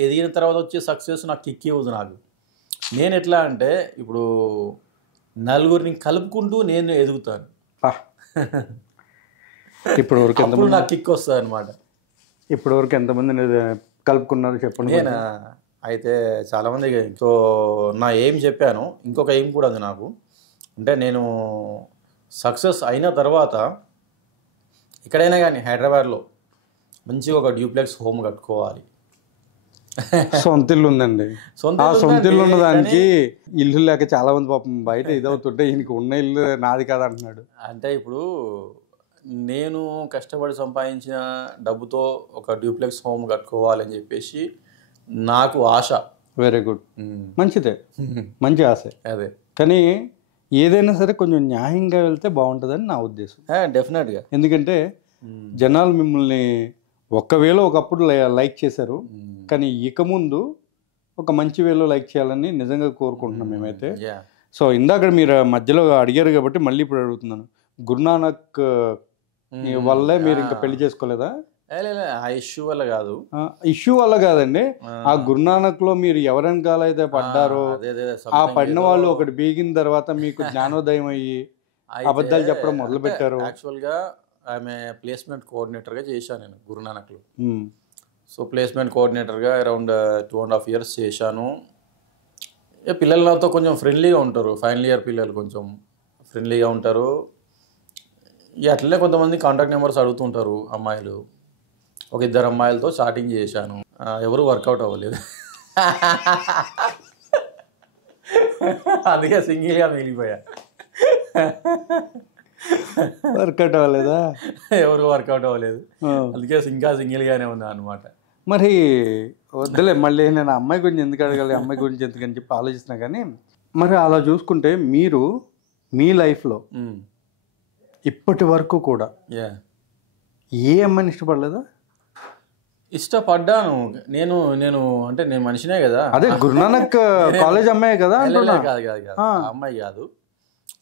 ఎదిగిన తర్వాత వచ్చే సక్సెస్ నాకు కిక్ ఇవ్వదు. నాకు నేను ఎట్లా అంటే ఇప్పుడు నలుగురిని కలుపుకుంటూ నేను ఎదుగుతాను, ఇప్పుడు వరకు నాకు కిక్ వస్తుంది అనమాట. ఇప్పుడు వరకు ఎంతమంది కలుపుకున్నారు చెప్పండి. నేను అయితే చాలామంది. సో నా ఎయిమ్ చెప్పాను, ఇంకొక ఎయిమ్ కూడా ఉంది నాకు, అంటే నేను సక్సెస్ అయిన తర్వాత ఎక్కడైనా కానీ హైదరాబాద్లో మంచిగా ఒక డ్యూప్లెక్స్ హోమ్ కట్టుకోవాలి. సొంత ఇల్లు ఉందండి, సొంత ఇల్లు ఉన్న దానికి ఇల్లు లేక చాలా మంది పాపం బయట ఇదవుతుంటే ఈయనకి ఉన్న ఇల్లు నాది కాదు అంటున్నాడు. అంటే ఇప్పుడు నేను కష్టపడి సంపాదించిన డబ్బుతో ఒక డ్యూప్లెక్స్ హోమ్ కట్టుకోవాలని చెప్పేసి నాకు ఆశ. వెరీ గుడ్, మంచిదే, మంచి ఆశ. అదే, కానీ ఏదైనా సరే కొంచెం న్యాయంగా వెళ్తే బాగుంటుందని నా ఉద్దేశం. డెఫినెట్గా, ఎందుకంటే జనాలు మిమ్మల్ని ఒక్కవేళ ఒకప్పుడు లైక్ చేశారు, కానీ ఇక ముందు ఒక మంచి వేలో లైక్ చేయాలని నిజంగా కోరుకుంటున్నాం మేమైతే. సో ఇందాక మీరు మధ్యలో అడిగారు కాబట్టి మళ్ళీ ఇప్పుడు అడుగుతున్నాను, గురునానక్ వల్లే మీరు ఇంకా పెళ్లి చేసుకోలేదా? ఆ ఇష్యూ వల్ల కాదు, ఇష్యూ వల్ల కాదండి, ఆ గురునానక్ లో మీరు ఎవరెనకాల అయితే పడ్డారో ఆ పడిన వాళ్ళు ఒకటి బీగిన తర్వాత మీకు జ్ఞానోదయం అయ్యి అబద్ధాలు చెప్పడం మొదలు పెట్టారు. యాక్చువల్గా ఆమె ప్లేస్మెంట్ కోఆర్డినేటర్గా చేశాను నేను గురునానక్లో. సో ప్లేస్మెంట్ కోఆర్డినేటర్గా అరౌండ్ 2.5 years చేశాను. పిల్లలు నాతో కొంచెం ఫ్రెండ్లీగా ఉంటారు, ఫైనల్ ఇయర్ పిల్లలు కొంచెం ఫ్రెండ్లీగా ఉంటారు. అట్లనే కొంతమంది కాంటాక్ట్ నెంబర్స్ అడుగుతుంటారు అమ్మాయిలు. ఒక 2 అమ్మాయిలతో చాటింగ్ చేశాను, ఎవరు వర్కౌట్ అవ్వలేదు, అందుకే సింగిల్గా మిగిలిపోయా. వర్కౌట్ అవ్వలేదా? ఎవరు వర్కౌట్ అవ్వలేదు, అందుకే ఇంకా సింగిల్గానే ఉన్నా అనమాట. మరి వద్దులే, మళ్ళీ నేను అమ్మాయి గురించి ఎందుకు అడగాలి, అమ్మాయి గురించి ఎందుకని చెప్పి ఆలోచిస్తున్నా. కానీ మరి అలా చూసుకుంటే మీరు మీ లైఫ్లో ఇప్పటి వరకు కూడా ఏ అమ్మాయిని ఇష్టపడలేదా? ఇష్టపడ్డాను నేను నేను అంటే నేను మనిషినే కదా. అదే గురునానక్ కాలేజ్ అమ్మాయి కదా అంటున్నా. కాదు కాదు కాదు, అమ్మాయి కాదు.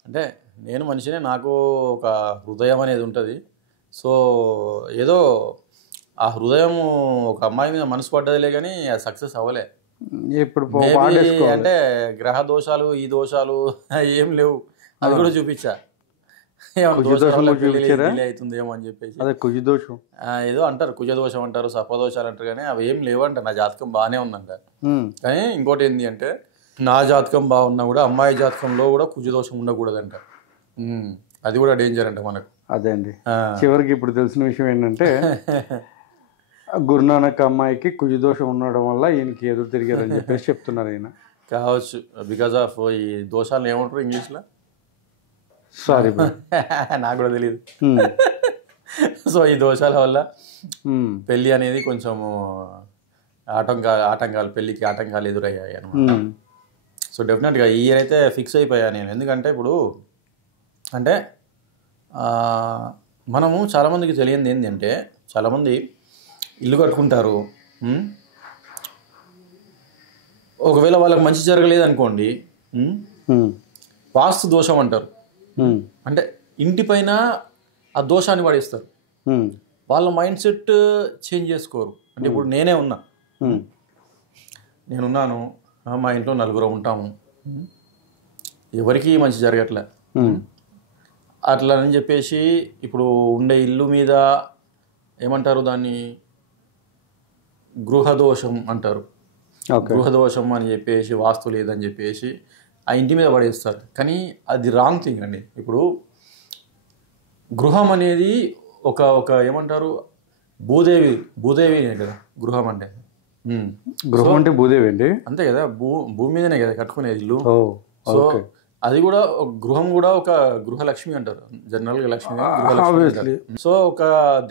అంటే నేను మనిషినే, నాకు ఒక హృదయం అనేది ఉంటుంది. సో ఏదో ఆ హృదయం ఒక అమ్మాయి మీద మనసు పడ్డదిలే, కానీ అది సక్సెస్ అవ్వలే. ఇప్పుడు అంటే గ్రహ దోషాలు ఈ దోషాలు ఏం లేవు, అది కూడా చూపించా. అవుతుందేమో అని చెప్పేసి అదే కుజదోషం ఏదో అంటారు, కుజదోషం అంటారు, సర్పదోషాలు అంటారు, కానీ అవి ఏం లేవంట. నా జాతకం బాగానే ఉందంట. కానీ ఇంకోటి ఏంటి అంటే నా జాతకం బాగున్నా కూడా అమ్మాయి జాతకంలో కూడా కుజదోషం ఉండకూడదంట. అది కూడా డేంజర్ అంట మనకు. అదే అండి, చివరికి ఇప్పుడు తెలిసిన విషయం ఏంటంటే గురునానక్ అమ్మాయికి కుజదోషం ఉండడం వల్ల ఈయనకి ఎదురు తిరిగారని చెప్పేసి చెప్తున్నారు ఈయన. కావచ్చు, బికాజ్ ఆఫ్ ఈ దోషాలను ఏమంటారు ఇంగ్లీష్లో? సారీ నాకు కూడా తెలియదు. సో ఈ దోషాల వల్ల పెళ్ళి అనేది కొంచెం ఆటంకాలు పెళ్ళికి ఆటంకాలు ఎదురయ్యాయి అనమాట. సో డెఫినెట్గా ఈ ఇయర్ అయితే ఫిక్స్ అయిపోయా నేను. ఎందుకంటే ఇప్పుడు అంటే మనము చాలామందికి తెలియంది ఏంటంటే, చాలామంది ఇల్లు కట్టుకుంటారు, ఒకవేళ వాళ్ళకి మంచి జరగలేదు అనుకోండి, వాస్తు దోషం అంటారు. అంటే ఇంటి పైన ఆ దోషాన్ని పడేస్తారు. వాళ్ళ మైండ్ సెట్ చేంజ్ చేసుకోరు. అంటే ఇప్పుడు నేనున్నాను, మా ఇంట్లో నలుగురు ఉంటాము, ఎవరికి మంచి జరగట్లే, అట్లా అని చెప్పేసి ఇప్పుడు ఉండే ఇల్లు మీద ఏమంటారు దాన్ని, గృహదోషం అంటారు. గృహదోషం అని చెప్పేసి, వాస్తు లేదని చెప్పేసి ఆ ఇంటి మీద పడేస్తారు. కానీ అది రాంగ్ థింగ్ అండి. ఇప్పుడు గృహం అనేది ఒక ఏమంటారు, భూదేవి కదా గృహం అంటే. గృహం అంటే భూదేవి అండి, అంతే కదా, భూమి మీదనే కదా కట్టుకునేది ఇల్లు. సో అది కూడా గృహం కూడా ఒక గృహలక్ష్మి అంటారు జనరల్గా, లక్ష్మి గృహలక్ష్మి. సో ఒక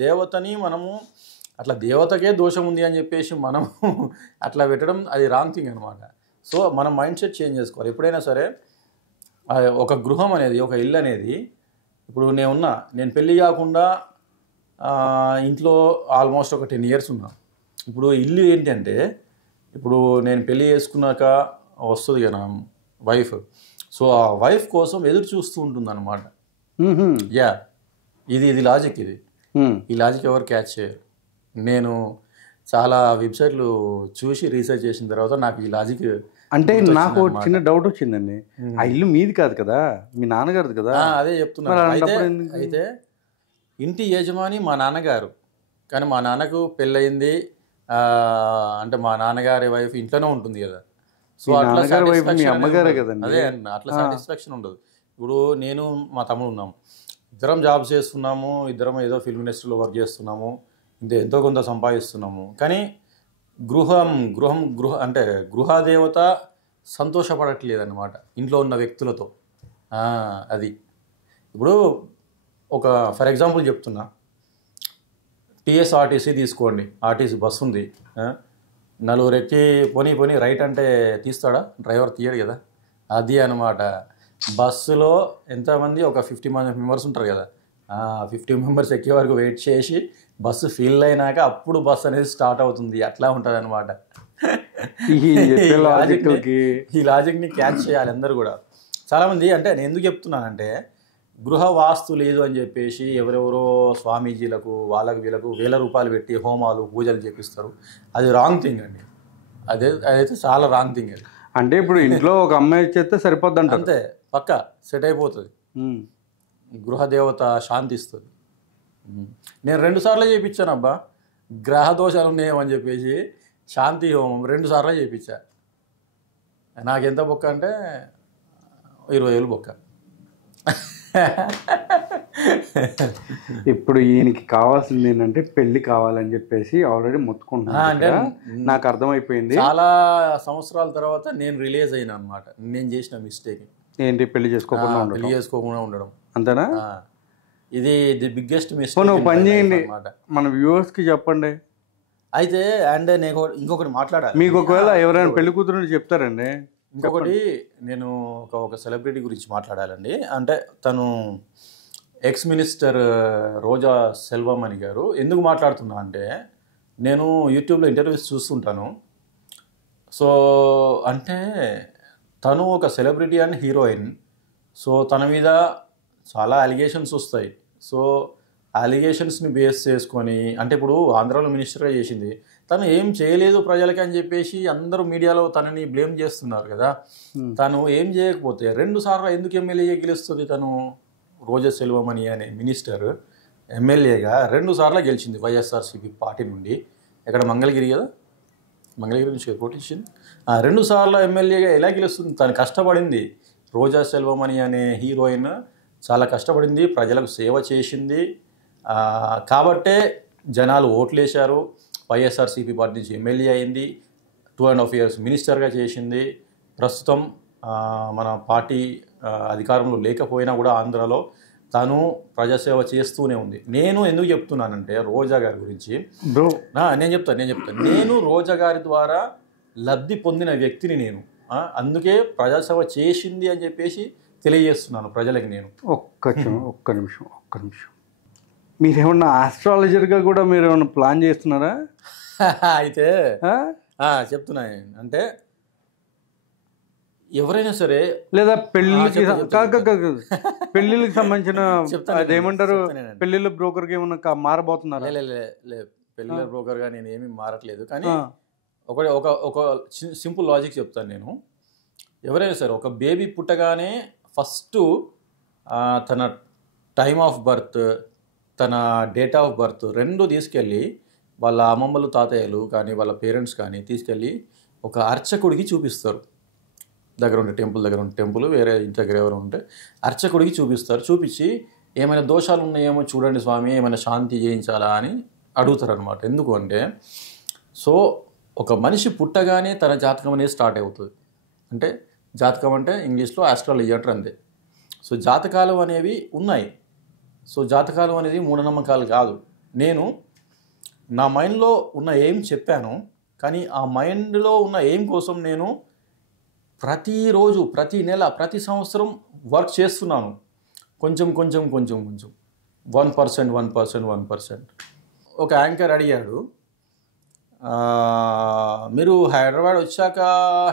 దేవతని మనము అట్లా దేవతకే దోషం ఉంది అని చెప్పేసి మనం అట్లా పెట్టడం అది రాంగ్ థింగ్ అనమాట. సో మనం మైండ్ సెట్ చేంజ్ చేసుకోవాలి ఎప్పుడైనా సరే. ఒక గృహం అనేది, ఒక ఇల్లు అనేది, ఇప్పుడు నేను పెళ్ళి కాకుండా ఇంట్లో ఆల్మోస్ట్ ఒక 10 years ఉన్నా. ఇప్పుడు ఇల్లు ఏంటంటే, ఇప్పుడు నేను పెళ్ళి చేసుకున్నాక వస్తుంది కదా వైఫ్, సో ఆ వైఫ్ కోసం ఎదురు చూస్తూ ఉంటుంది అనమాట. ఇది లాజిక్. ఈ లాజిక్ ఎవరు క్యాచ్ చేయరు. నేను చాలా వెబ్సైట్లు చూసి రీసెర్చ్ చేసిన తర్వాత నాకు ఈ లాజిక్ అంటే నాకు చిన్న డౌట్ వచ్చిందండి. ఆ ఇల్లు మీది కాదు కదా, మీ నాన్నగారిది కదా. అదే చెప్తున్నాను. అయితే ఇంటి యజమాని మా నాన్నగారు, కానీ మా నాన్నకు పెళ్ళయింది అంటే మా నాన్నగారి వైఫ్ ఇంట్లోనే ఉంటుంది కదా. సో అట్లా అదే అట్లా సాటిస్ఫాక్షన్ ఉండదు. ఇప్పుడు నేను మా తమ్ముడు ఉన్నాము, ఇద్దరం జాబ్ చేస్తున్నాము, ఇద్దరం ఏదో ఫిల్మ్ ఇండస్ట్రీలో వర్క్ చేస్తున్నాము, ఎంతో కొంత సంపాదిస్తున్నాము. కానీ అంటే గృహదేవత సంతోషపడట్లేదు అన్నమాట ఇంట్లో ఉన్న వ్యక్తులతో. అది ఇప్పుడు ఫర్ ఎగ్జాంపుల్ చెప్తున్నా, టీఎస్ఆర్టీసీ తీసుకోండి. ఆర్టీసీ బస్సు ఉంది, నలుగురు ఎక్కి పోనీ రైట్ అంటే తీస్తాడా? డ్రైవర్ తీయడు కదా. అది అనమాట. బస్సులో ఎంతమంది, ఒక 50 members ఉంటారు కదా, 50 members ఎక్కే వరకు వెయిట్ చేసి బస్సు ఫిల్ అయినాక అప్పుడు బస్సు అనేది స్టార్ట్ అవుతుంది. అట్లా ఉంటుంది అనమాట. ఈ లాజిక్ని క్యాచ్ చేయాలి అందరూ కూడా. చాలామంది, అంటే నేను ఎందుకు చెప్తున్నానంటే, గృహ వాస్తు లేదు అని చెప్పేసి ఎవరెవరో స్వామీజీలకు వీళ్ళకు ₹1000 పెట్టి హోమాలు పూజలు చేపిస్తారు. అది రాంగ్ థింగ్ అండి. అదైతే చాలా రాంగ్ థింగ్. అది అంటే ఇప్పుడు ఇంట్లో ఒక అమ్మాయి చేస్తే సరిపోద్ది అంటే అంతే, పక్క సెట్ అయిపోతుంది. గృహదేవత శాంతిస్తుంది. నేను 2 సార్లు చేయించాను అబ్బా, గ్రహ దోషాలు ఉన్నాయేమని చెప్పేసి శాంతి హోమం 2 సార్లు చేయించా. నాకెంత బొక్క అంటే 20,000 బొక్క. ఇప్పుడు ఈయనకి కావాల్సింది ఏంటంటే పెళ్లి కావాలని చెప్పేసి ఆల్రెడీ మొత్తుకుంటున్నా. అంటే నాకు అర్థమైపోయింది. చాలా సంవత్సరాల తర్వాత నేను రిలీజ్ అయినా అనమాట. నేను చేసిన మిస్టేక్ ఏంటి, పెళ్లి చేసుకోకుండా ఉండడం. అంతేనా? ఇది ది బిగ్గెస్ట్ పోనీ మిస్టేక్ ఒక పని చేయండి, మన వ్యూవర్స్కి చెప్పండి. అయితే అండ్ నేను ఇంకొకటి మాట్లాడాలి. మీకు ఒకవేళ ఎవరైనా పెళ్లి కూతురు చెప్తారండి. ఇంకొకటి నేను ఒక సెలబ్రిటీ గురించి మాట్లాడాలండి. అంటే తను ఎక్స్ మినిస్టర్ రోజా సెల్వమణి గారు. ఎందుకు మాట్లాడుతున్నా అంటే నేను యూట్యూబ్లో ఇంటర్వ్యూస్ చూస్తుంటాను. సో అంటే తను ఒక సెలబ్రిటీ అండ్ హీరోయిన్. సో తన మీద చాలా అలిగేషన్స్ వస్తాయి. సో అలిగేషన్స్ని బేస్ చేసుకొని, అంటే ఇప్పుడు ఆంధ్రాలో మినిస్టర్గా చేసింది, తను ఏం చేయలేదు ప్రజలకి అని చెప్పేసి అందరూ మీడియాలో తనని బ్లేమ్ చేస్తున్నారు కదా. తను ఏం చేయకపోతే 2 సార్లు ఎందుకు ఎమ్మెల్యేగా గెలుస్తుంది? తను రోజా సెల్వమణి అనే మినిస్టర్ ఎమ్మెల్యేగా 2 సార్లు గెలిచింది వైఎస్ఆర్సీపీ పార్టీ నుండి. ఇక్కడ మంగళగిరి కదా, మంగళగిరి నుంచి పోటీ ఇచ్చింది. 2 సార్లు ఎమ్మెల్యేగా ఎలా గెలుస్తుంది? తను కష్టపడింది. రోజా సెల్వమణి అనే హీరోయిన్ చాలా కష్టపడింది, ప్రజలకు సేవ చేసింది. కాబట్టే జనాలు ఓట్లేశారు. వైఎస్ఆర్సీపీ పార్టీ నుంచి ఎమ్మెల్యే అయింది. 2.5 years మినిస్టర్గా చేసింది. ప్రస్తుతం మన పార్టీ అధికారంలో లేకపోయినా కూడా ఆంధ్రాలో తను ప్రజాసేవ చేస్తూనే ఉంది. నేను ఎందుకు చెప్తున్నానంటే రోజా గారి గురించి నేను చెప్తాను. నేను రోజా గారి ద్వారా లబ్ధి పొందిన వ్యక్తిని నేను. అందుకే ప్రజాసేవ చేసింది అని చెప్పేసి తెలియజేస్తున్నాను ప్రజలకి నేను. ఒక్క నిమిషం మీరేమన్నా ఆస్ట్రాలజర్గా కూడా మీరు ఏమన్నా ప్లాన్ చేస్తున్నారా? అయితే చెప్తున్నా. అంటే ఎవరైనా సరే లేదా పెళ్ళిళ్ళకి పెళ్ళిళ్ళకి సంబంధించిన అదేమంటారు, పెళ్ళిళ్ళ బ్రోకర్కి ఏమన్నా మారబోతున్నారా? పెళ్ళిళ్ళ బ్రోకర్గా నేను ఏమీ మారట్లేదు. కానీ ఒక సింపుల్ లాజిక్ చెప్తాను నేను. ఎవరైనా సరే ఒక బేబీ పుట్టగానే ఫస్ట్ తన టైమ్ ఆఫ్ బర్త్, తన డేట్ ఆఫ్ బర్త్ 2 తీసుకెళ్ళి వాళ్ళ అమ్మమ్మలు తాతయ్యలు కానీ వాళ్ళ పేరెంట్స్ కానీ తీసుకెళ్ళి ఒక అర్చకుడికి చూపిస్తారు. దగ్గర ఉండే టెంపుల్ వేరే ఇంటి దగ్గర ఎవరు ఉంటే అర్చకుడికి చూపిస్తారు. చూపించి ఏమైనా దోషాలు ఉన్నాయేమో చూడండి స్వామి, ఏమైనా శాంతి చేయించాలా అని అడుగుతారు అనమాట. ఎందుకు అంటే సో ఒక మనిషి పుట్టగానే తన జాతకం అనేది స్టార్ట్ అవుతుంది. అంటే జాతకం అంటే ఇంగ్లీష్లో ఆస్ట్రాలజీ అంటారు, అంతే. సో జాతకాలు అనేవి ఉన్నాయి. సో జాతకాలు అనేది మూఢనమ్మకాలు కాదు. నేను నా మైండ్లో ఉన్న ఎయిమ్ చెప్పాను, కానీ ఆ మైండ్లో ఉన్న ఎయిమ్ కోసం నేను ప్రతిరోజు, ప్రతి నెల, ప్రతి సంవత్సరం వర్క్ చేస్తున్నాను. కొంచెం 1%. ఒక యాంకర్ అడిగాడు, మీరు హైదరాబాద్ వచ్చాక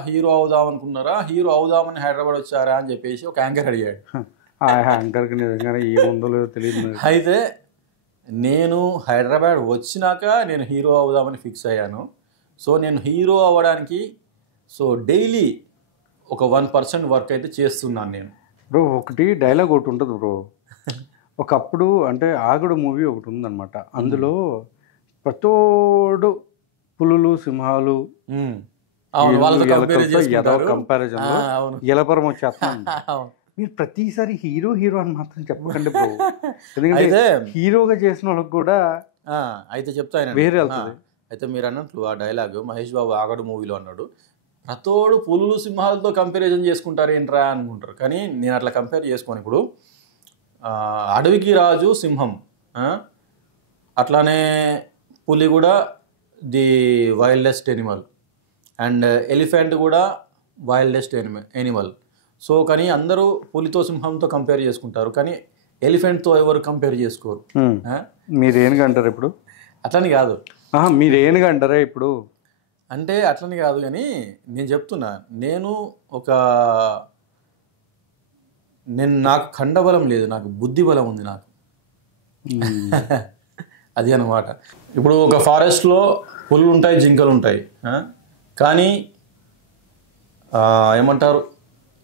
హీరో అవుదాం అనుకున్నారా, హీరో అవుదామని హైదరాబాద్ వచ్చారా అని చెప్పేసి ఒక యాంకర్ అడిగాడు. యాంకర్కి నిజంగానే ఏముందో తెలియదు. అయితే నేను హైదరాబాద్ వచ్చినాక నేను హీరో అవుదామని ఫిక్స్ అయ్యాను. సో నేను హీరో అవ్వడానికి డైలీ ఒక 1% వర్క్ అయితే చేస్తున్నాను నేను. బ్రో ఒకటి డైలాగ్ ఒకటి ఉంటుంది బ్రో. ఒకప్పుడు అంటే ఆగడు మూవీ ఒకటి ఉందన్నమాట. అందులో ప్రతోడు పులులు సింహాలు కంపారిజన్ ఎలపరం వచ్చేస్తాను. మీరు ప్రతిసారి హీరో అని మాత్రం చెప్పకండి బ్రో, ఎందుకంటే హీరోగా చేసిన వాళ్ళకి కూడా అయితే చెప్తాను వేరే వెళ్తుంది. అయితే మీరు అన్నట్లు ఆ డైలాగ్ మహేష్ బాబు ఆగడు మూవీలో అన్నాడు, ప్రతోడు పులులు సింహాలతో కంపారిజన్ చేసుకుంటారు ఏంట్రా అనుకుంటారు. కానీ నేను అట్లా కంపేర్ చేసుకోను. ఇప్పుడు అడవికి రాజు సింహం, అట్లానే పులి కూడా the wildest Animal, and elephant కూడా వైల్డెస్ట్ ఎనిమల్. సో కానీ అందరూ పులితో సింహంతో కంపేర్ చేసుకుంటారు, కానీ ఎలిఫెంట్తో ఎవరు కంపేర్ చేసుకోరు. మీరు ఏనుగా అంటారు ఇప్పుడు? అట్లని కాదు, మీరు ఏనుగా అంటారా ఇప్పుడు అంటే అట్లని కాదు. కానీ నేను చెప్తున్నా, నాకు ఖండబలం లేదు, నాకు బుద్ధి బలం ఉంది నాకు. అది అన్నమాట. ఇప్పుడు ఒక ఫారెస్ట్లో పులులు ఉంటాయి, జింకలు ఉంటాయి, కానీ ఏమంటారు,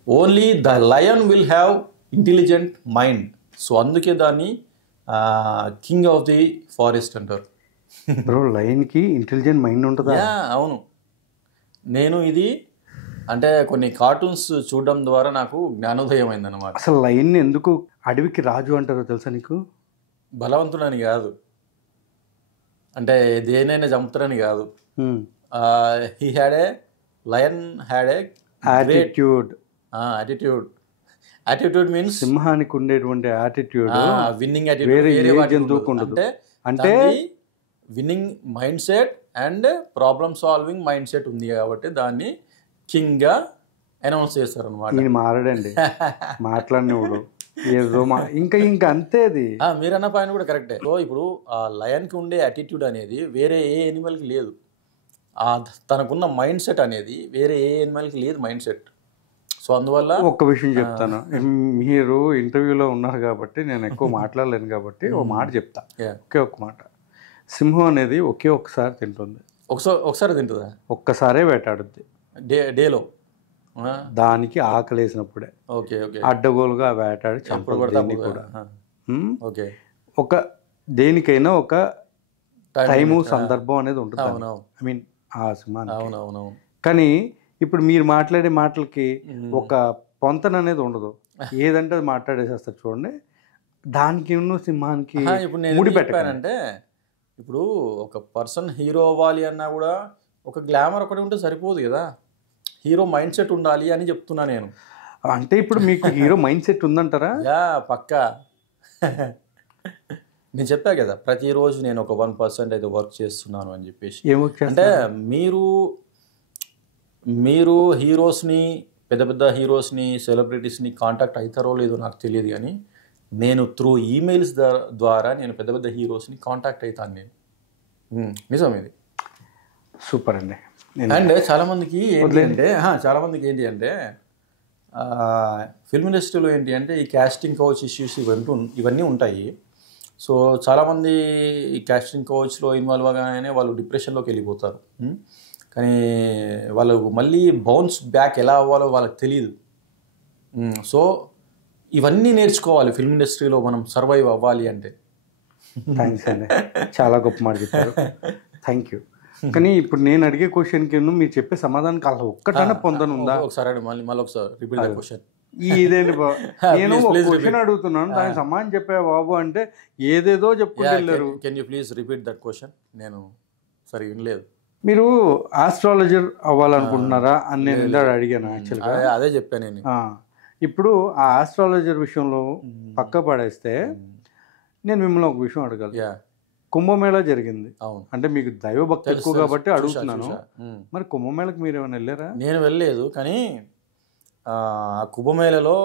only the lion will have intelligent mind. So అందుకే దాన్ని కింగ్ ఆఫ్ ది ఫారెస్ట్ అంటారు. బ్రో లయన్కి ఇంటెలిజెంట్ మైండ్ ఉంటుందా? అవును. నేను ఇది అంటే కొన్ని కార్టూన్స్ చూడడం ద్వారా నాకు జ్ఞానోదయం అయిందన్నమాట. అసలు లయన్ ఎందుకు అడవికి రాజు అంటారో తెలుసా నీకు? బలవంతుడని కాదు, అంటే దేనైనా చంపుతారని కాదు. Lion had a attitude. Attitude means సింహానికి ఉండేటువంటి యాటిట్యూడ్ విన్నింగ్ వేరే ఏ యాటిట్యూడ్ జంతువుకు ఉండదు. అంటే winnowing mind set and problem solving mind set ఉంది కాబట్టి దాన్ని కింగ్ గా అనౌన్స్ చేస్తారు అనమాట. ఈయన మారడండి, మాట్లాడినప్పుడు ఏదో ఇంకా అంతే అది. మీరన్న పాయింట్ కూడా కరెక్టే. సో ఇప్పుడు ఆ లయన్ కి ఉండే యాటిట్యూడ్ అనేది వేరే ఏ ఎనిమల్ కి లేదు. తనకున్న మైండ్ సెట్ అనేది వేరే ఏ ఎనిమల్ కి లేదు మైండ్ సెట్. సో అందువల్ల ఒక్క విషయం చెప్తాను, మీరు ఇంటర్వ్యూలో ఉన్నారు కాబట్టి నేను ఎక్కువ మాట్లాడలేను కాబట్టి ఒక మాట చెప్తా, ఒకే ఒక్క మాట. సింహం అనేది ఒక్కసారి తింటుంది. ఒకసారి తింటుందా? ఒక్కసారే వేటాడుద్ది డేలో. దానికి ఆకలేసినప్పుడే. Okay okay. అడ్డగోలుగా వేటాడి చంపబడి కూడా. ఓకే. ఒక దేనికైనా ఒక టైము సందర్భం అనేది ఉంటుంది. ఐ మీన్ ఆ సింహానికి. అవునవును. కానీ ఇప్పుడు మీరు మాట్లాడే మాటలకి ఒక పొంతన అనేది ఉండదు, ఏదంటే అది మాట్లాడేసేస్తారు. చూడండి, దానికి సింహానికి ఇప్పుడు నేను చెప్పానంటే, ఇప్పుడు ఒక పర్సన్ హీరో అవ్వాలి అన్నా కూడా ఒక గ్లామర్ ఒకటి ఉంటే సరిపోదు కదా, హీరో మైండ్ సెట్ ఉండాలి అని చెప్తున్నా నేను. అంటే ఇప్పుడు మీకు హీరో మైండ్ సెట్ ఉందంటారా? పక్కా. నేను చెప్పా కదా, ప్రతిరోజు నేను ఒక 1% అయితే వర్క్ చేస్తున్నాను అని చెప్పేసి. అంటే మీరు హీరోస్ని, పెద్ద పెద్ద హీరోస్ని, సెలబ్రిటీస్ని కాంటాక్ట్ అవుతారో లేదో నాకు తెలియదు, కానీ నేను త్రూ ఈమెయిల్స్ ద్వారా నేను పెద్ద పెద్ద హీరోస్ని కాంటాక్ట్ అవుతాను నేను. నిజం ఇది. సూపర్ అండి. అండ్ చాలామందికి ఏంటి అంటే ఫిల్మ్ ఇండస్ట్రీలో ఏంటి అంటే ఈ క్యాస్టింగ్ కౌచ్ ఇష్యూస్ ఇవన్నీ ఉంటాయి. సో చాలామంది ఈ క్యాస్టింగ్ కౌచ్లో ఇన్వాల్వ్ అవ్వగానే వాళ్ళు డిప్రెషన్లోకి వెళ్ళిపోతారు. కానీ వాళ్ళు మళ్ళీ బౌన్స్ బ్యాక్ ఎలా అవ్వాలో వాళ్ళకి తెలియదు. సో ఇవన్నీ నేర్చుకోవాలి ఫిల్మ్ ఇండస్ట్రీలో మనం సర్వైవ్ అవ్వాలి అంటే. థ్యాంక్స్ అండి, చాలా గొప్ప మాట చెప్పారు. Thank you. కానీ ఇప్పుడు నేను అడిగే క్వశ్చన్కి మీరు చెప్పే సమాధానానికి అలా ఒక్కటైనా పొందనుందా? ఒకసారి మళ్ళీ ఒకసారి రిపీట్ ద క్వశ్చన్. ఇదేంటి నేను క్వశ్చన్ అడుగుతున్నాను, దానికి సమాధానం చెప్పా బాబు అంటే ఏదేదో చెప్పుకుంటూ వెళ్ళారు. Can you please repeat that question? నేను సరే వినలేదు. మీరు ఆస్ట్రాలజర్ అవ్వాలనుకుంటున్నారా అని నేను ఇందాక అడిగాను. యాక్చువల్గా అదే చెప్పాను నేను. ఇప్పుడు ఆ ఆస్ట్రాలజర్ విషయంలో పక్క పడేస్తే నేను మిమ్మల్ని ఒక విషయం అడగాలి. కుంభమేళా జరిగింది, అంటే మీకు దైవభక్తి ఎక్కువ కాబట్టి అడుగుతున్నాను. మరి కుంభమేళకి మీరు ఏమైనా వెళ్ళారా? నేను వెళ్ళలేదు, కానీ ఆ కుంభమేళలో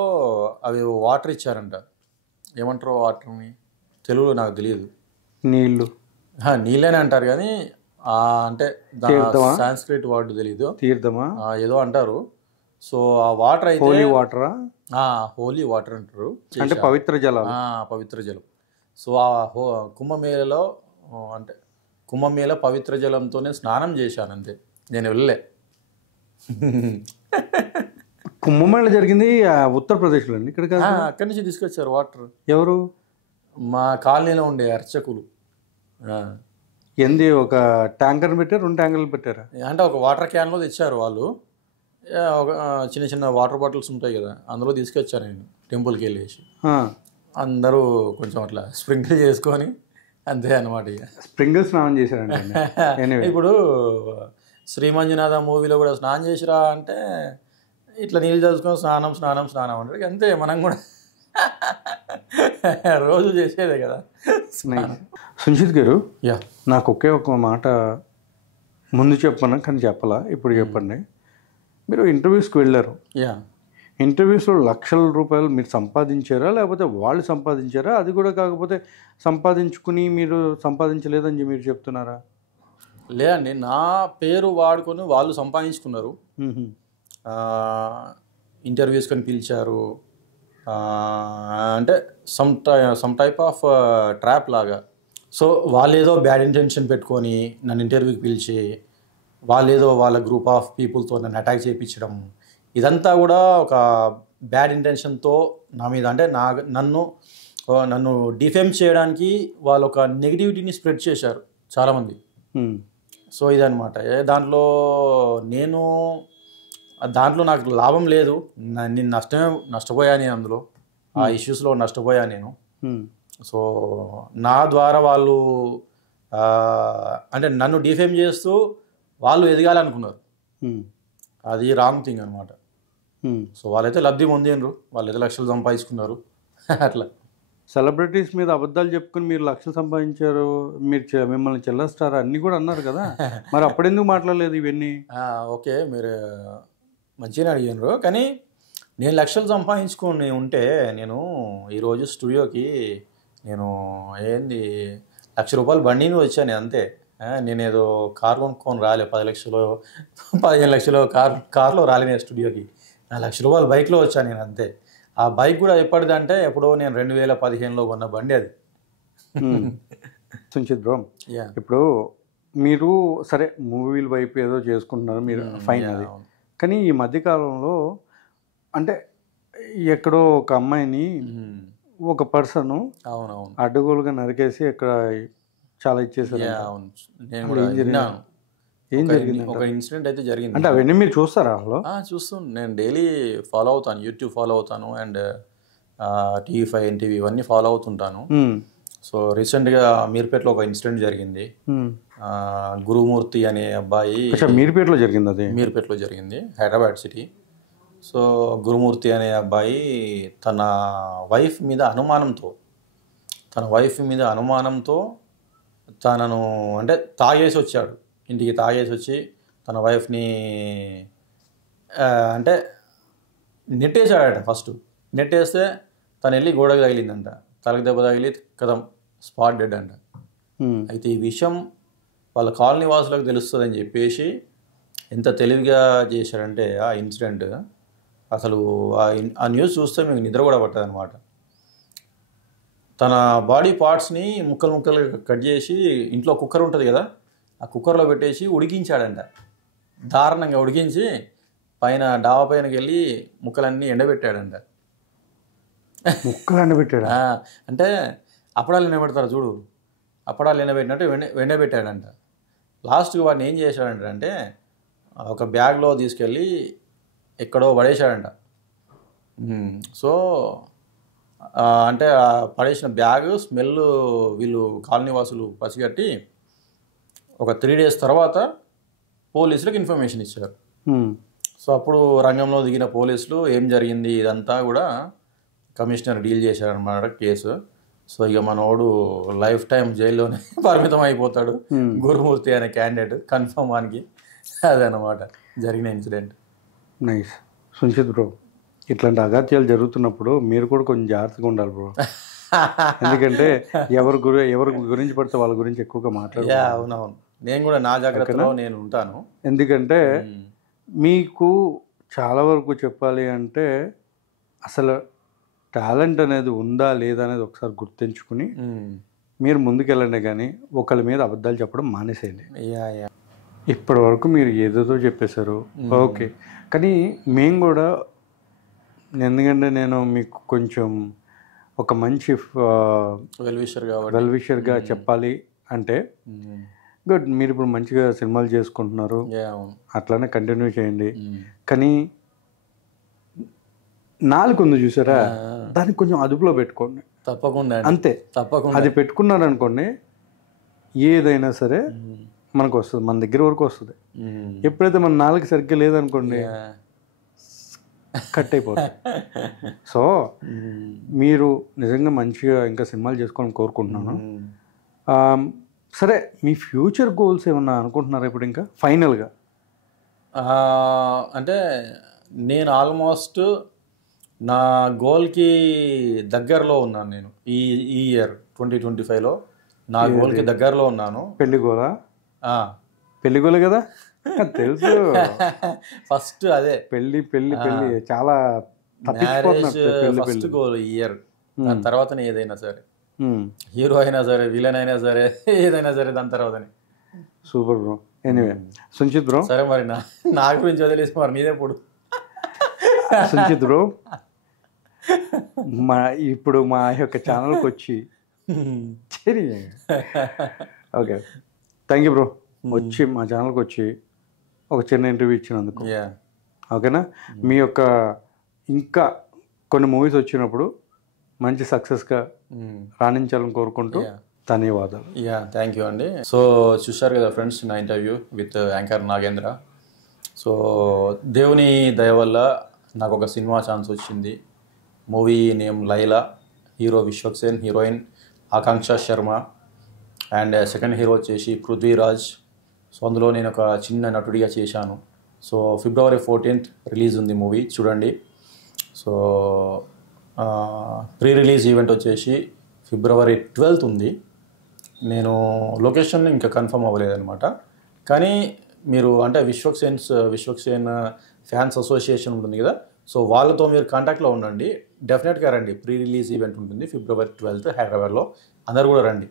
అవి వాటర్ ఇచ్చారంట. ఏమంటారు వాటర్ని? తెలుగులో నాకు తెలియదు. నీళ్ళనే అంటారు, కానీ అంటే సాంస్క్రిట్ వర్డ్ తెలీదు. తీర్థమా ఏదో అంటారు. సో ఆ వాటర్ అయితే హోలీ వాటరా? హోలీ వాటర్ అంటారు, అంటే పవిత్ర జలం. పవిత్ర జలం. సో ఆ కుంభమేళలో అంటే కుంభమేళ పవిత్ర జలంతోనే స్నానం చేశాను అంతే, నేను వెళ్ళలే. కుంభమేళ జరిగింది ఉత్తరప్రదేశ్లో అండి. ఇక్కడ అక్కడి నుంచి తీసుకొచ్చారు వాటర్. ఎవరు? మా కాలనీలో ఉండే అర్చకులు. ఏంది, ఒక ట్యాంకర్ పెట్టారు, 2 ట్యాంకర్లు పెట్టారా? అంటే ఒక వాటర్ క్యాన్లో తెచ్చారు వాళ్ళు. ఒక చిన్న చిన్న వాటర్ బాటిల్స్ ఉంటాయి కదా, అందులో తీసుకొచ్చాను నేను టెంపుల్కి వెళ్ళేసి. అందరూ కొంచెం అట్లా స్ప్రింకిల్ చేసుకొని అంతే అనమాట. ఇక స్ప్రింకిల్ స్నానం చేశారండి. ఇప్పుడు శ్రీమంజునాథ మూవీలో కూడా స్నానం చేసిరా అంటే ఇట్లా నీళ్ళు చదువుకొని స్నానం స్నానం స్నానం అంటారు. అంతే మనం కూడా రోజు చేసేదే కదా. సున్షిత్ గారు, నాకు ఒకే ఒక మాట ముందు చెప్పను కానీ చెప్పలా, ఇప్పుడు చెప్పండి. మీరు ఇంటర్వ్యూస్కి వెళ్ళారు, ఇంటర్వ్యూస్లో లక్షల రూపాయలు మీరు సంపాదించారా లేకపోతే వాళ్ళు సంపాదించారా? అది కూడా కాకపోతే సంపాదించుకుని మీరు సంపాదించలేదని మీరు చెప్తున్నారా? లేదండి, నా పేరు వాడుకొని వాళ్ళు సంపాదించుకున్నారు. ఇంటర్వ్యూస్ కొని పిలిచారు, అంటే సమ్ టైప్ ఆఫ్ ట్రాప్ లాగా. సో వాళ్ళు ఏదో బ్యాడ్ ఇంటెన్షన్ పెట్టుకొని నన్ను ఇంటర్వ్యూకి పిలిచి వాళ్ళు ఏదో వాళ్ళ గ్రూప్ ఆఫ్ పీపుల్తో నన్ను అటాక్ చేయించడం, ఇదంతా కూడా ఒక బ్యాడ్ ఇంటెన్షన్తో నా మీద, అంటే నన్ను డిఫేమ్ చేయడానికి వాళ్ళు ఒక నెగిటివిటీని స్ప్రెడ్ చేశారు చాలామంది. సో ఇదనమాట. దాంట్లో నాకు లాభం లేదు, నేను నష్టపోయా. నేను అందులో ఆ ఇష్యూస్లో నష్టపోయా నేను. సో నా ద్వారా వాళ్ళు అంటే నన్ను డిఫేమ్ చేస్తూ వాళ్ళు ఎదగాలనుకున్నారు. అది రాంగ్ థింగ్ అనమాట. సో వాళ్ళైతే లబ్ధి పొందిండ్రు, వాళ్ళైతే లక్షలు సంపాదించుకున్నారు అట్లా. సెలబ్రిటీస్ మీద అబద్ధాలు చెప్పుకుని మీరు లక్షలు సంపాదించారు, మీరు మిమ్మల్ని చెల్లేస్తారు అన్నీ కూడా అన్నారు కదా, మరి అప్పుడెందుకు మాట్లాడలేదు ఇవన్నీ? ఓకే, మీరు మంచిగానే అడిగినారు. కానీ నేను లక్షలు సంపాదించుకొని ఉంటే నేను ఈరోజు స్టూడియోకి నేను ఏంది ₹1,00,000 బండి మీద వచ్చాను అంతే. నేనేదో కారు కొనుక్కొని రాలే, 10 లక్షలు 15 లక్షలు కార్లో రాలే నేను స్టూడియోకి. నా ₹1,00,000 బైక్లో వచ్చాను నేను అంతే. ఆ బైక్ కూడా ఎప్పటిదంటే ఎప్పుడో నేను 2015లో కొన్న బండి అది. సుంచిత్ బ్రో, ఇప్పుడు మీరు సరే మూవీల వైపు ఏదో చేసుకుంటున్నారు మీరు, ఫైన్ అది. కానీ ఈ మధ్యకాలంలో అంటే ఎక్కడో ఒక అమ్మాయిని ఒక పర్సన్ అడ్డగోలుగా నరికేసి ఇక్కడ చాలా ఇచ్చేసారు. ఏం జరిగింది? ఒక ఇన్సిడెంట్ అయితే జరిగింది. అంటే అవన్నీ మీరు చూస్తారా? చూస్తాను, నేను డైలీ ఫాలో అవుతాను, యూట్యూబ్ ఫాలో అవుతాను, అండ్ TV5 NTV ఇవన్నీ ఫాలో అవుతుంటాను. సో రీసెంట్గా మీర్పేటలో ఒక ఇన్సిడెంట్ జరిగింది. గురుమూర్తి అనే అబ్బాయి, మీర్పేటలో జరిగింది, అది మీర్పేటలో జరిగింది, హైదరాబాద్ సిటీ. సో గురుమూర్తి అనే అబ్బాయి తన వైఫ్ మీద అనుమానంతో తనను అంటే తాగేసి వచ్చాడు ఇంటికి, తాగేసి వచ్చి తన వైఫ్ని అంటే నెట్టేశాడట. ఫస్ట్ నెట్టేస్తే తను వెళ్ళి గోడకు తగిలిందంట, తలకు దెబ్బ తగిలి కదం స్పాట్ డెడ్ అంట. అయితే ఈ విషయం వాళ్ళ కాలనీ వాసులకు తెలుస్తుందని చెప్పేసి ఎంత తెలివిగా చేశాడంటే ఆ ఇన్సిడెంట్, అసలు ఆ న్యూస్ చూస్తే మీకు నిద్ర కూడా పట్టదు అనమాట. తన బాడీ పార్ట్స్ని ముక్కలు కట్ చేసి ఇంట్లో కుక్కర్ ఉంటుంది కదా, ఆ కుక్కర్లో పెట్టేసి ఉడికించాడంట. దారుణంగా ఉడికించి పైన డాబా పైనకి వెళ్ళి ముక్కలన్నీ ఎండబెట్టాడంట. ముక్కలు ఎండబెట్టాడు అంటే అప్పడాలు ఎండబెడతారు చూడు, అప్పడాలు ఎండబెట్టినట్టు ఎండబెట్టాడంట. లాస్ట్కి వాడిని ఏం చేశాడంటే ఒక బ్యాగ్లో తీసుకెళ్ళి ఎక్కడో పడేశాడంట. సో అంటే పడేసిన బ్యాగ్ స్మెల్ వీళ్ళు కాలనీ వాసులు పసిగట్టి ఒక 3 days తర్వాత పోలీసులకు ఇన్ఫర్మేషన్ ఇచ్చారు. సో అప్పుడు రంగంలో దిగిన పోలీసులు ఏం జరిగింది ఇదంతా కూడా కమిషనర్ డీల్ చేశారన్నమాట కేసు. సో ఇక మనోడు లైఫ్ టైం జైల్లోనే పరిమితం అయిపోతాడు, గురుమూర్తి అనే క్యాండిడేట్ కన్ఫర్మ్ వానికి. అదనమాట జరిగిన ఇన్సిడెంట్. నైస్. సుంచిత్ బ్రో, ఇట్లాంటి అగాత్యాలు జరుగుతున్నప్పుడు మీరు కూడా కొంచెం జాగ్రత్తగా ఉండాలి బ్రో. ఎందుకంటే ఎవరి గురించి పడితే వాళ్ళ గురించి ఎక్కువగా మాట్లాడాలి. అవునవును, నేను కూడా నా జాగ్రత్తలో నేను ఉంటాను. ఎందుకంటే మీకు చాలా వరకు చెప్పాలి అంటే అసలు టాలెంట్ అనేది ఉందా లేదా అనేది ఒకసారి గుర్తించుకుని మీరు ముందుకెళ్ళండి, కానీ ఒకళ్ళ మీద అబద్ధాలు చెప్పడం మానేసేయండి. ఇప్పటి వరకు మీరు ఏదేదో చెప్పేశారు, ఓకే. కానీ మేము కూడా, ఎందుకంటే నేను మీకు కొంచెం ఒక మంచి వెల్విషర్గా చెప్పాలి అంటే గుడ్, మీరు ఇప్పుడు మంచిగా సినిమాలు చేసుకుంటున్నారు, అట్లానే కంటిన్యూ చేయండి. కానీ నాలుగు ఉంది చూసారా, దాన్ని కొంచెం అదుపులో పెట్టుకోండి. తప్పకుండా అంతే, తప్పకుండా. అది పెట్టుకున్నారనుకోండి ఏదైనా సరే మనకు వస్తుంది, మన దగ్గర వరకు వస్తుంది. ఎప్పుడైతే మన నాలుగు సరిగ్గా లేదనుకోండి కట్ అయిపోతుంది. సో మీరు నిజంగా మంచిగా ఇంకా సినిమాలు చేసుకోవాలని కోరుకుంటున్నాను. సరే, మీ ఫ్యూచర్ గోల్స్ ఏమన్నా అనుకుంటున్నారా ఇప్పుడు ఇంకా ఫైనల్గా? అంటే నేను ఆల్మోస్ట్ నా గోల్కి దగ్గరలో ఉన్నాను. నేను ఈ ఇయర్ 2025లో నా గోల్కి దగ్గరలో ఉన్నాను. పెళ్లి గోలా? పెళ్లి గోలే కదా, తెలుసు. ఫస్ట్ అదే పెళ్లి చాలా ఫస్ట్ గోల్ ఈ ఇయర్. దాని తర్వాతనే ఏదైనా సరే, హీరో అయినా సరే, విలన్ అయినా సరే, ఏదైనా సరే దాని తర్వాతనే. Super bro. ఎనీవే సుంచిత్ బ్రో, సరే మరి నా గురించి వదిలేసి మరి నీదేప్పుడు. సుంచిత్ బ్రో, ఇప్పుడు మా యొక్క ఛానల్కి వచ్చి ఓకే, థ్యాంక్ యూ బ్రో. వచ్చి మా ఛానల్కి వచ్చి ఒక చిన్న ఇంటర్వ్యూ ఇచ్చినందుకు. ఓకేనా? మీ యొక్క ఇంకా కొన్ని మూవీస్ వచ్చినప్పుడు మంచి సక్సెస్గా రాణించాలని కోరుకుంటూ ధన్యవాదాలు. థ్యాంక్ యూ అండి. సో చూశారు కదా ఫ్రెండ్స్ నా interview with anchor Nagendra. So దేవుని దయ వల్ల నాకు ఒక సినిమా ఛాన్స్ వచ్చింది. Movie name Laila, hero Vishwaksen, heroine Akanksha Sharma, and second hero వచ్చేసి పృథ్వీరాజ్. సో అందులో నేను ఒక చిన్న నటుడిగా చేశాను. సో February 14th రిలీజ్ ఉంది మూవీ, చూడండి. సో ప్రీ రిలీజ్ ఈవెంట్ వచ్చేసి February 12th ఉంది. నేను లొకేషన్ ఇంకా కన్ఫర్మ్ అవ్వలేదన్నమాట. కానీ మీరు అంటే విశ్వక్సేన్ ఫ్యాన్స్ అసోసియేషన్ ఉంటుంది కదా, సో వాళ్ళతో మీరు కాంటాక్ట్లో ఉండండి. డెఫినెట్గా రండి. ప్రీ రిలీజ్ ఈవెంట్ ఉంటుంది February 12th హైదరాబాద్లో. అందరు కూడా రండి.